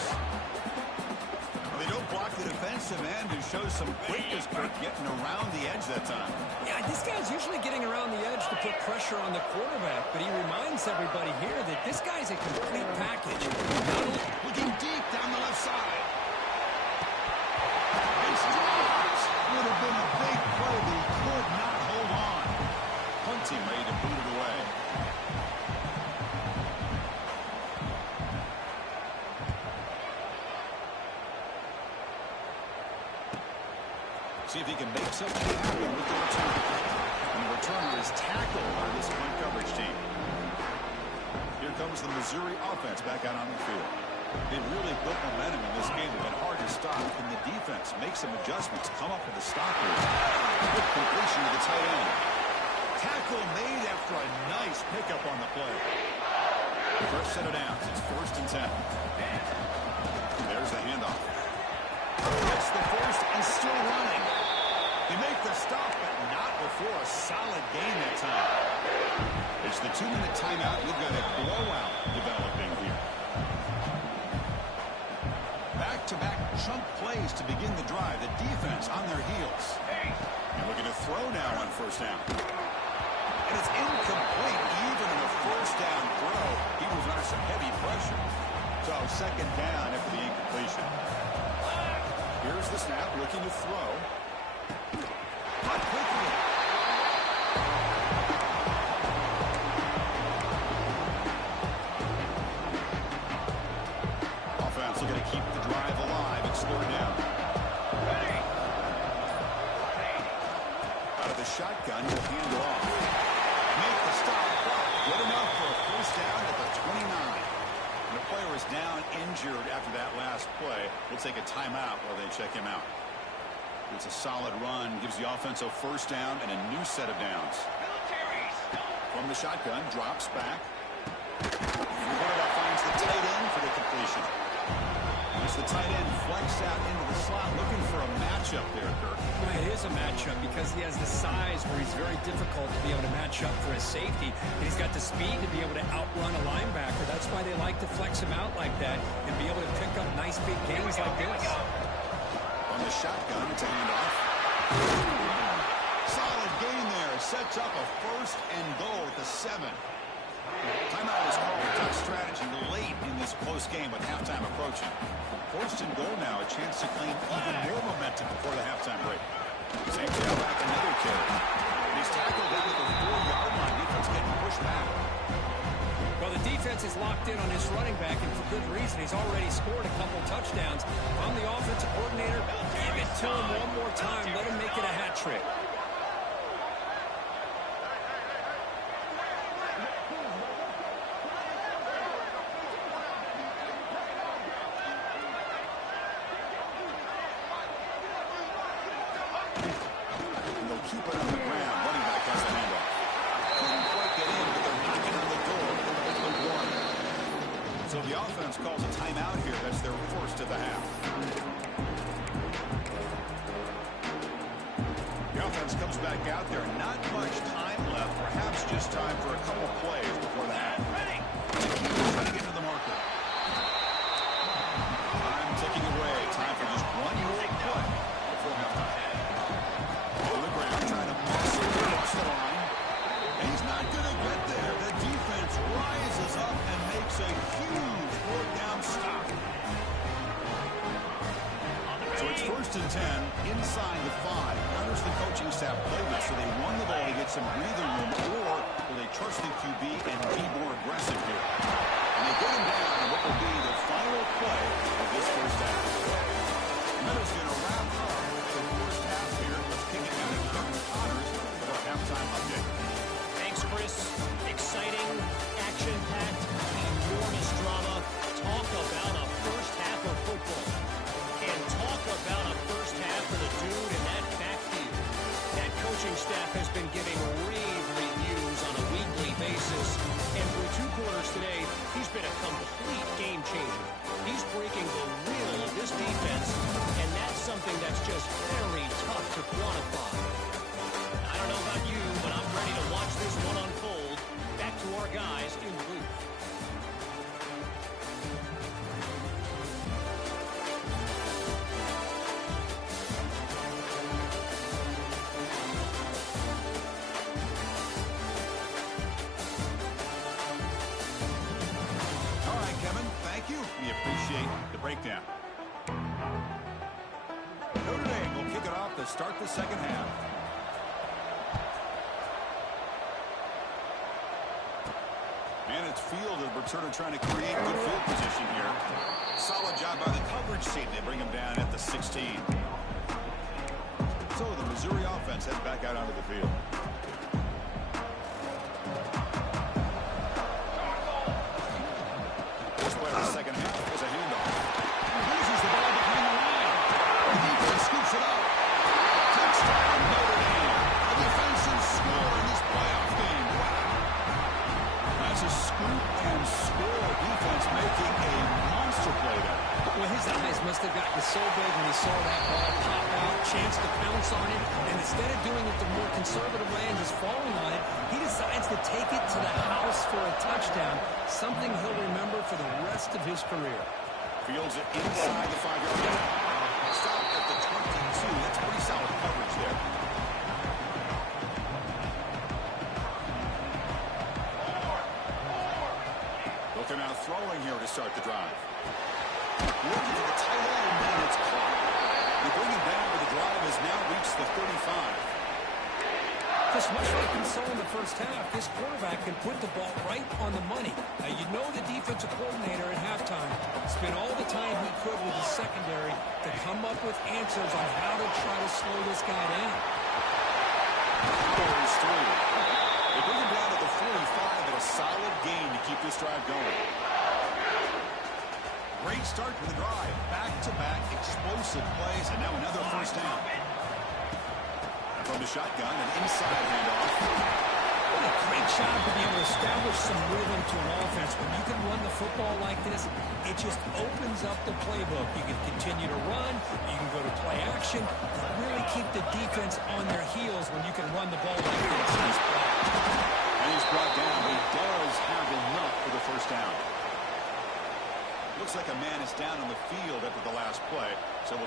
They don't block the defensive end, who shows some quickness, Kirk, getting around the edge that time. Yeah, this guy's usually getting around the edge to put pressure on the quarterback, but he reminds everybody here that this guy's a complete package. Looking deep down the left side. And stops. Would have been a big play, but he could not hold on. Punting ready to boot it away. See if he can make something happen with the return. And the returner is tackled by this point coverage team. Here comes the Missouri offense back out on the field. They really built momentum in this game. They've been hard to stop. Can the defense make some adjustments, come up with the stoppers? Good completion to the tight end. Tackle made after a nice pickup on the play. First set of downs. It's 1st and 10. There's the handoff. Gets the first and still running. They make the stop, but not before a solid gain that time. It's the 2-minute timeout. We've got a blowout developing here. Back-to-back chunk plays to begin the drive. The defense on their heels. And looking to throw now on first down. And it's incomplete. Even in a first down throw, he was under some heavy pressure. So second down after the incompletion. Here's the snap, looking to throw. Not quickly. Offense looking to keep the drive alive. It's 3rd down. Out of the shotgun, he'll hand it off. Make the stop. Good enough for a first down at the 29. And the player is down injured after that last play. We'll take a timeout while they check him out. It's a solid run. Gives the offense a first down and a new set of downs. From the shotgun, drops back. And the quarterback finds the tight end for the completion. As the tight end flex out into the slot, looking for a matchup there, Kirk. Well, it is a matchup because he has the size where he's very difficult to be able to match up for his safety. And he's got the speed to be able to outrun a linebacker. That's why they like to flex him out like that and be able to pick up nice big gains like this. On the shotgun, it's a handoff. Solid gain there. Sets up a 1st and goal at the 7. Timeout is called. Tough strategy late in this close game with halftime approaching. 1st and goal now. A chance to claim even more momentum before the halftime break. Same tailback, another carry. He's tackled down at the 4-yard line. Defense getting pushed back. Well, the defense is locked in on his running back, and for good reason. He's already scored a couple touchdowns. If I'm the offensive coordinator, give it to him one more time. Let him make it a hat trick. Keep it on the ground. Running back has the handoff. Couldn't quite get in, but they're knocking on the door with one. So the offense calls a timeout here. That's their 1st of the half. The offense comes back out there. Not much time left. Perhaps just time for a couple plays before the half. Trying to get to the marker. Time ticking away. Time for just one more play before halftime. The line. And he's not going to get there. The defense rises up and makes a huge 4th down stop. So it's 1st and 10 inside the 5. How does the coaching staff play this? So they run the ball to get some breathing room, or will they trust the QB and be more aggressive here? And they get him down on what will be the final play of this 1st half. Meadows going to wrap up the 1st half here. Let's kick it out of Kevin Connors. Halftime update. Thanks, Chris. Exciting, action-packed, enormous drama. Talk about a 1st half of football. And talk about a 1st half for the dude in that backfield. That coaching staff has been giving rave reviews on a weekly basis. And through 2 quarters today, he's been a complete game changer. He's breaking the will of this defense, and that's something that's just very tough to quantify. I don't know about you, but I'm ready to watch this one unfold. Back to our guys in the booth. All right, Kevin, thank you. We appreciate the breakdown. Notre Dame will kick it off to start the 2nd half. And it's field of returner trying to create good field position here. Solid job by the coverage team. They bring him down at the 16. So the Missouri offense heads back out onto the field. First play of the 2nd half was a handoff. He loses the ball behind the line. The defense scoops it up. Touchdown, Notre Dame. A defensive score in this playoff game. That's a scoop and score. Defense making a monster play there. Well, his eyes must have gotten so big when he saw that ball pop out, chance to pounce on it, and instead of doing it the more conservative way and just falling on it, he decides to take it to the house for a touchdown, something he'll remember for the rest of his career. Fields it inside the 5-yard line. Stop at the 22. That's pretty solid coverage there. Looking out throwing here to start the drive. Looking for the tight end, and it's caught. They bring him down, but the drive has now reached the 35. Just much like we saw in the 1st half, this quarterback can put the ball right on the money. Now, you know the defensive coordinator at halftime spent all the time he could with the secondary to come up with answers on how to try to slow this guy down. Power is through. They bring him down at the 45, but a solid gain to keep this drive going. Great start to the drive. Back-to-back explosive plays, and now another 1st down. From the shotgun, an inside handoff. What a great job to be able to establish some rhythm to an offense. When you can run the football like this, it just opens up the playbook. You can continue to run, you can go to play action, and really keep the defense on their heels when you can run the ball like this.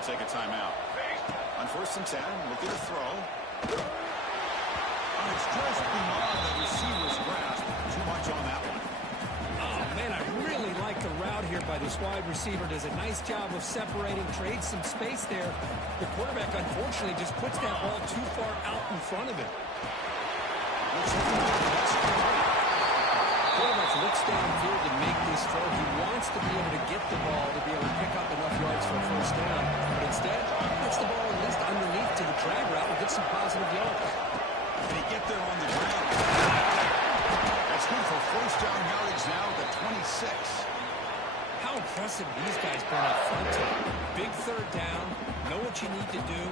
take a timeout. On 1st and 10, looking to throw. And it's just beyond the receiver's grasp. Too much on that one. Oh, man, I really like the route here by this wide receiver. Does a nice job of separating, trades some space there. The quarterback, unfortunately, just puts that ball too far out in front of him. Quarterback looks downfield to make this throw. He wants to be able to get the ball to be able to pick up enough yards for a first down. But instead, gets the ball at least underneath to the drag route and gets some positive yards. Can he get there on the ground? That's good for first down yardage now at the 26. How impressive these guys been up front. Big third down. Know what you need to do.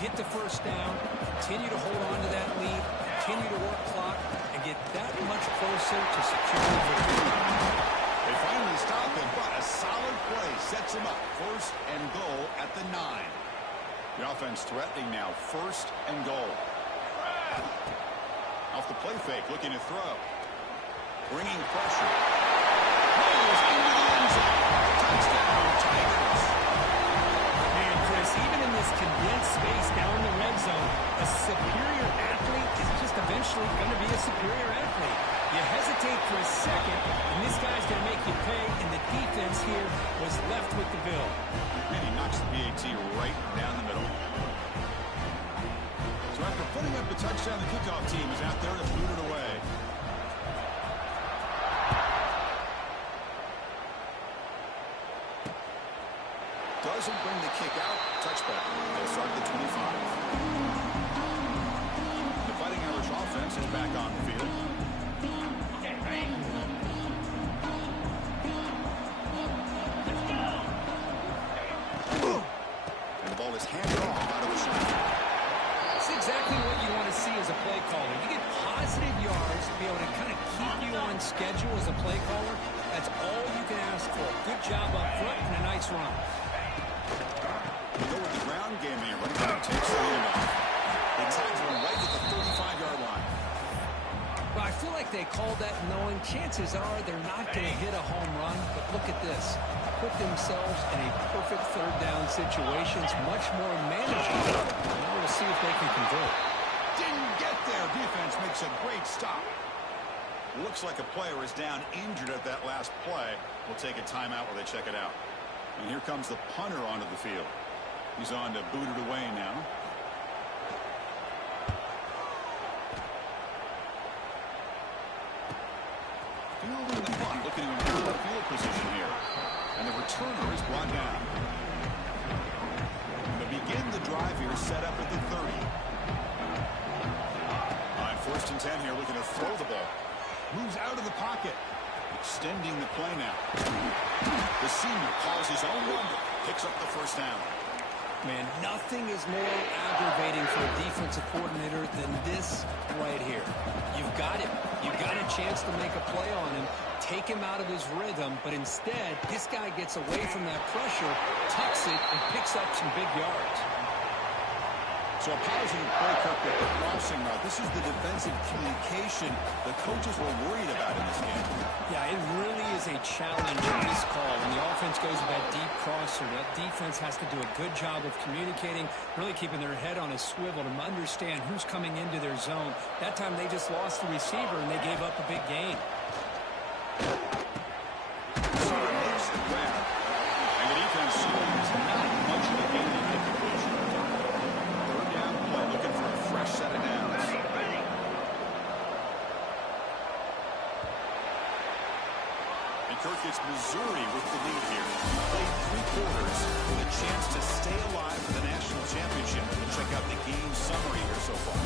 Get the first down. Continue to hold on to that lead. Continue to work clock. And get that much closer to securing the victory. They finally stop him, but a solid play sets him up. 1st and goal at the 9. The offense threatening now. 1st and goal. Off the play fake, looking to throw. Bringing pressure. Rolls into the end zone. Touchdown, Tigers. Man, Chris, even in this condensed space down in the red zone, a superior athlete is just eventually going to be a superior athlete. You hesitate for a second, and this guy's going to make you pay, and the defense here was left with the bill. And he knocks the PAT right down the middle. So after putting up the touchdown, the kickoff team is out there to boot it away. Doesn't bring the kick out. Touchback. They'll start at the 25. The Fighting Irish offense is back on the field. And the ball is handed off out of the shot. It's exactly what you want to see as a play caller. You get positive yards to be able to kind of keep you on schedule as a play caller. That's all you can ask for. Good job up front and a nice run. They go with the ground game here. Running back takes the handoff. They tackle him right at the 35-yard line. Well, I feel like they called that knowing chances are they're not going to hit a home run. But look at this. Put themselves in a perfect third down situation. It's much more manageable. Now we'll see if they can convert. Didn't get there. Defense makes a great stop. Looks like a player is down injured at that last play. We'll take a timeout while they check it out. And here comes the punter onto the field. He's on to boot it away now. Fielding the punt, looking to improve the field position here. And the returner is brought down. To begin the drive here, set up at the 30. On 1st and 10 here, looking to throw the ball. Moves out of the pocket. Extending the play now. The senior calls his own number. Picks up the first down. Man, nothing is more aggravating for a defensive coordinator than this right here. You've got him. You've got a chance to make a play on him, take him out of his rhythm, but instead, this guy gets away from that pressure, tucks it, and picks up some big yards. So a positive play cut with the crossing route. This is the defensive communication the coaches were worried about in this game. Yeah, it really is a challenge in this call. When the offense goes with that deep crosser, that defense has to do a good job of communicating, really keeping their head on a swivel to understand who's coming into their zone. That time they just lost the receiver and they gave up a big gain. So it makes the grab. And the defense is not much of a gain in that completion. Third down play, looking for a fresh set of downs. Kirk, it's Missouri with the lead here. Played 3 quarters with a chance to stay alive for the national championship. We'll check out the game summary here so far.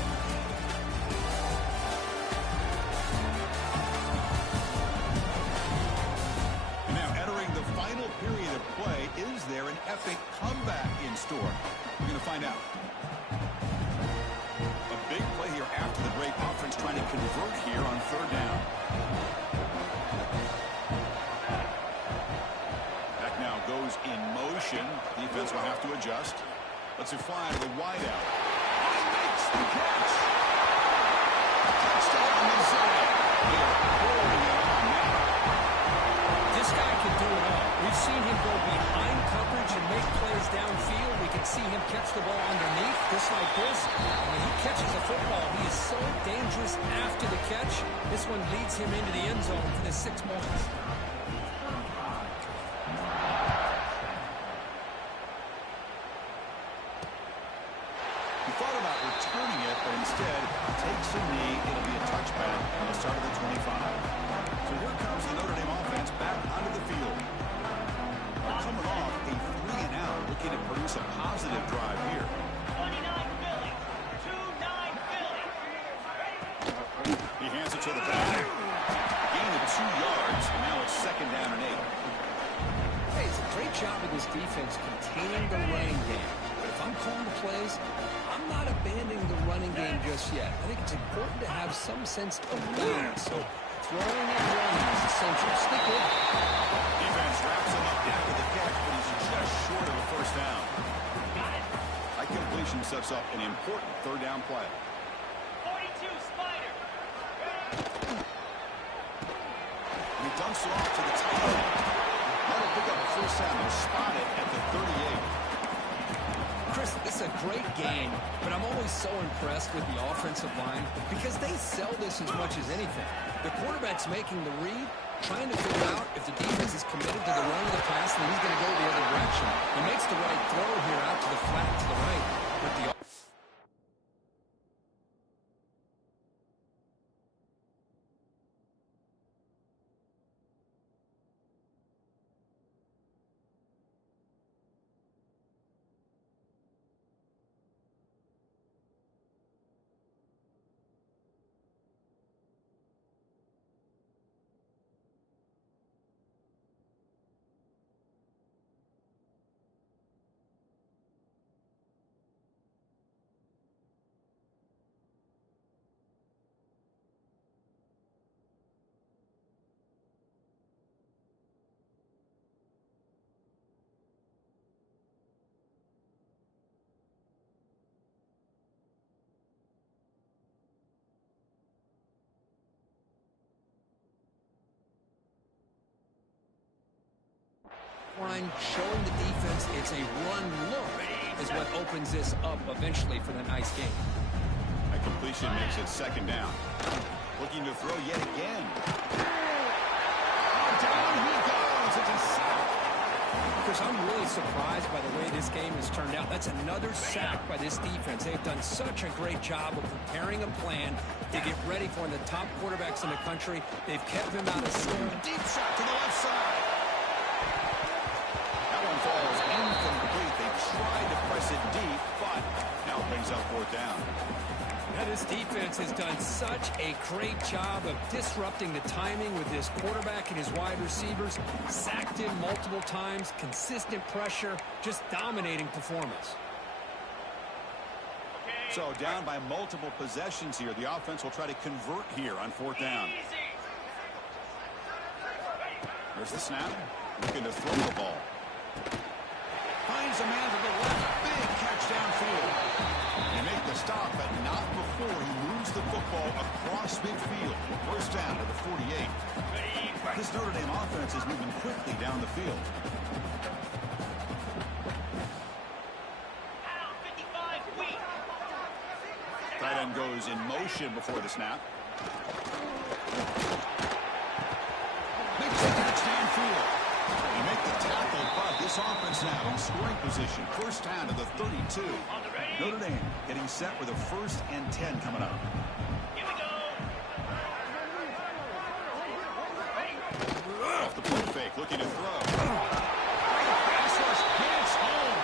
And now entering the final period of play, is there an epic comeback in store? We're going to find out. A big play here after the break. Offense trying to convert here on 3rd down. Goes in motion. Defense will have to adjust. Let's it fly to the wideout. He makes the catch. Touchdown, Missouri. They're holding it on now. This guy can do it all. We We've seen him go behind coverage and make plays downfield. We can see him catch the ball underneath, just like this. When he catches a football, he is so dangerous after the catch. This one leads him into the end zone for the 6 points. He thought about returning it, but instead takes a knee. It'll be a touchback on the start of the 25. So here comes the Notre Dame offense back onto the field. Coming off a 3-and-out, looking to produce a positive drive here. 29 Philly. 2-9 Philly. He hands it to the back. Gain of 2 yards, and now it's 2nd down and 8. Hey, it's a great job of this defense containing the running game. But if I'm calling the plays, I'm not abandoning the running game just yet. I think it's important to have some sense of balance. So throwing and running is essential. Stick with it. Defense wraps him up after the catch, but he's just short of a 1st down. That completion sets up an important 3rd down play. 42 Spider. And he dumps it off to the tight end. That'll pick up a 1st down. They'll spot it at the 38. Chris, this is a great game, but I'm always so impressed with the offensive line because they sell this as much as anything. The quarterback's making the read, trying to figure out if the defense is committed to the run of the pass, and he's going to go the other direction. He makes the right throw here out to the flat to the right, but the line showing the defense it's a run look is what opens this up eventually for the nice game. That completion makes it 2nd down. Looking to throw yet again. Down he goes. It's a sack. Chris, I'm really surprised by the way this game has turned out. That's another sack by this defense. They've done such a great job of preparing a plan to get ready for one of the top quarterbacks in the country. They've kept him out of school. Deep shot to the left side. That one falls incomplete. They tried to press it deep, but now it brings up 4th down. Now this defense has done such a great job of disrupting the timing with this quarterback and his wide receivers. Sacked him multiple times, consistent pressure, just dominating performance. So down by multiple possessions here. The offense will try to convert here on 4th down. There's the snap. Looking to throw the ball. Finds a man to the left. Big catch downfield. They make the stop, but not before he moves the football across midfield. 1st down to the 48. This Notre Dame offense is moving quickly down the field. 55 weak. Tight end goes in motion before the snap. Makes the catch downfield. They make the tackle, but this offense now in scoring position. 1st down to the 32. Notre Dame getting set with a 1st and 10 coming up. Here we go. Off the play fake, looking to throw. Pass rush hits home.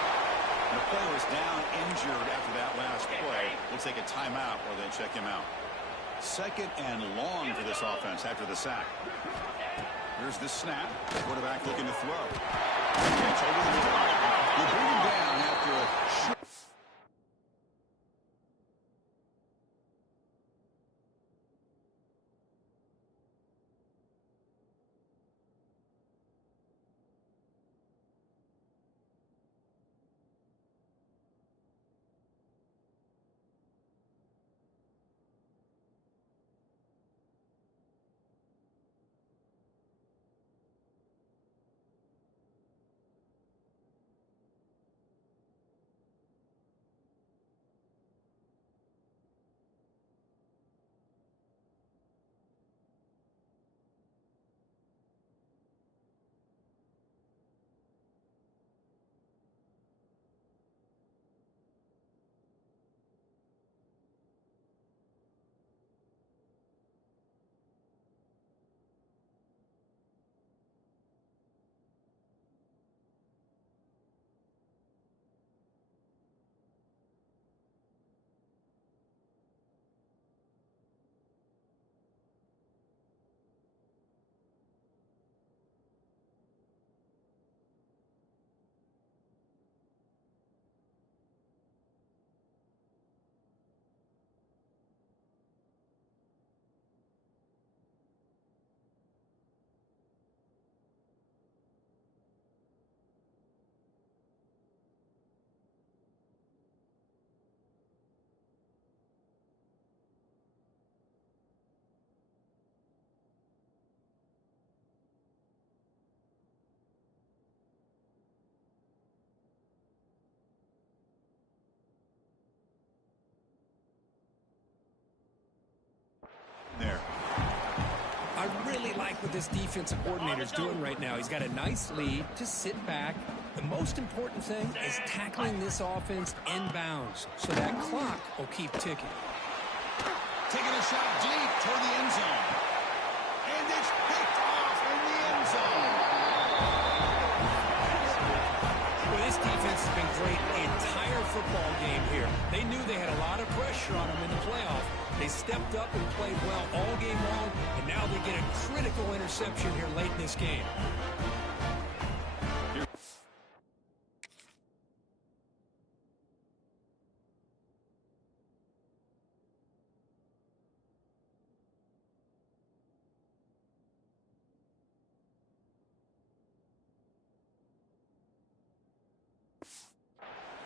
The player is down injured after that last play. Looks like a timeout or they check him out. 2nd and long for this offense after the sack. Here's the snap. Quarterback looking to throw. Catch over the middle. You bring him down after a short. really like what this defensive coordinator is doing right now. He's got a nice lead. Just sit back. The most important thing is tackling this offense inbounds so that clock will keep ticking. Taking a shot deep toward the end zone. And it's picked off in the end zone. Well, this defense has been great the entire football game here. They knew they had a lot of pressure on them in the playoff. They stepped up and played well all game long, and now they get a critical interception here late in this game.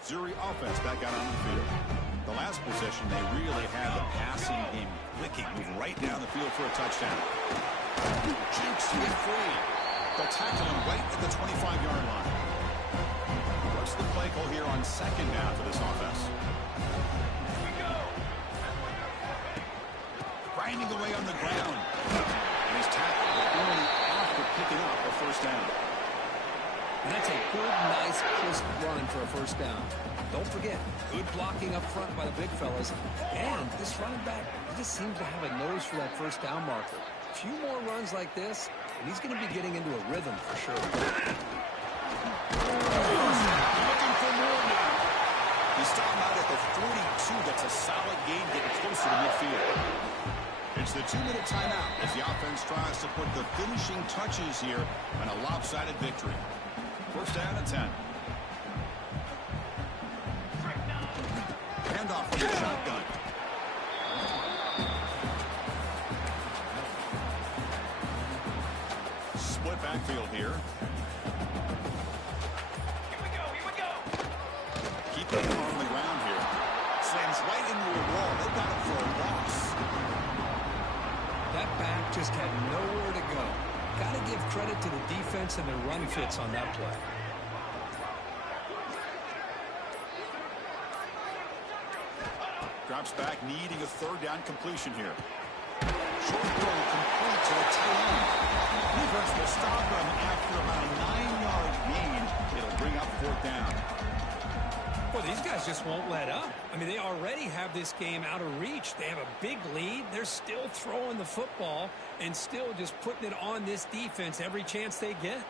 Missouri offense back out on the field. The last possession, they really had the passing game clicking. Move right down the field for a touchdown. Jukes to get free. They'll tackle him right at the 25-yard line. What's the play call here on second down for this offense? Grinding away on the ground. And he's tackled early after picking up a first down. And that's a good, nice, crisp run for a first down. Don't forget, good blocking up front by the big fellas. And this running back, he just seems to have a nose for that first down marker. A few more runs like this, and he's going to be getting into a rhythm for sure. Looking for more now. He's starting out at the 42. That's a solid gain, getting closer to midfield. It's the 2-minute timeout as the offense tries to put the finishing touches here on a lopsided victory. First down and 10. Handoff from the shotgun. Split backfield here. Here we go. Keeping him on the ground here. Slams right into a wall. They got him for a loss. That back just had nowhere to go. Got to give credit to the defense and their run fits on that play. Drops back, needing a third down completion here. Short throw complete to a tight end. Defense will stop him after about a 9-yard gain. It'll bring up fourth down. Well, these guys just won't let up. I mean, they already have this game out of reach. They have a big lead. They're still throwing the football and still just putting it on this defense every chance they get.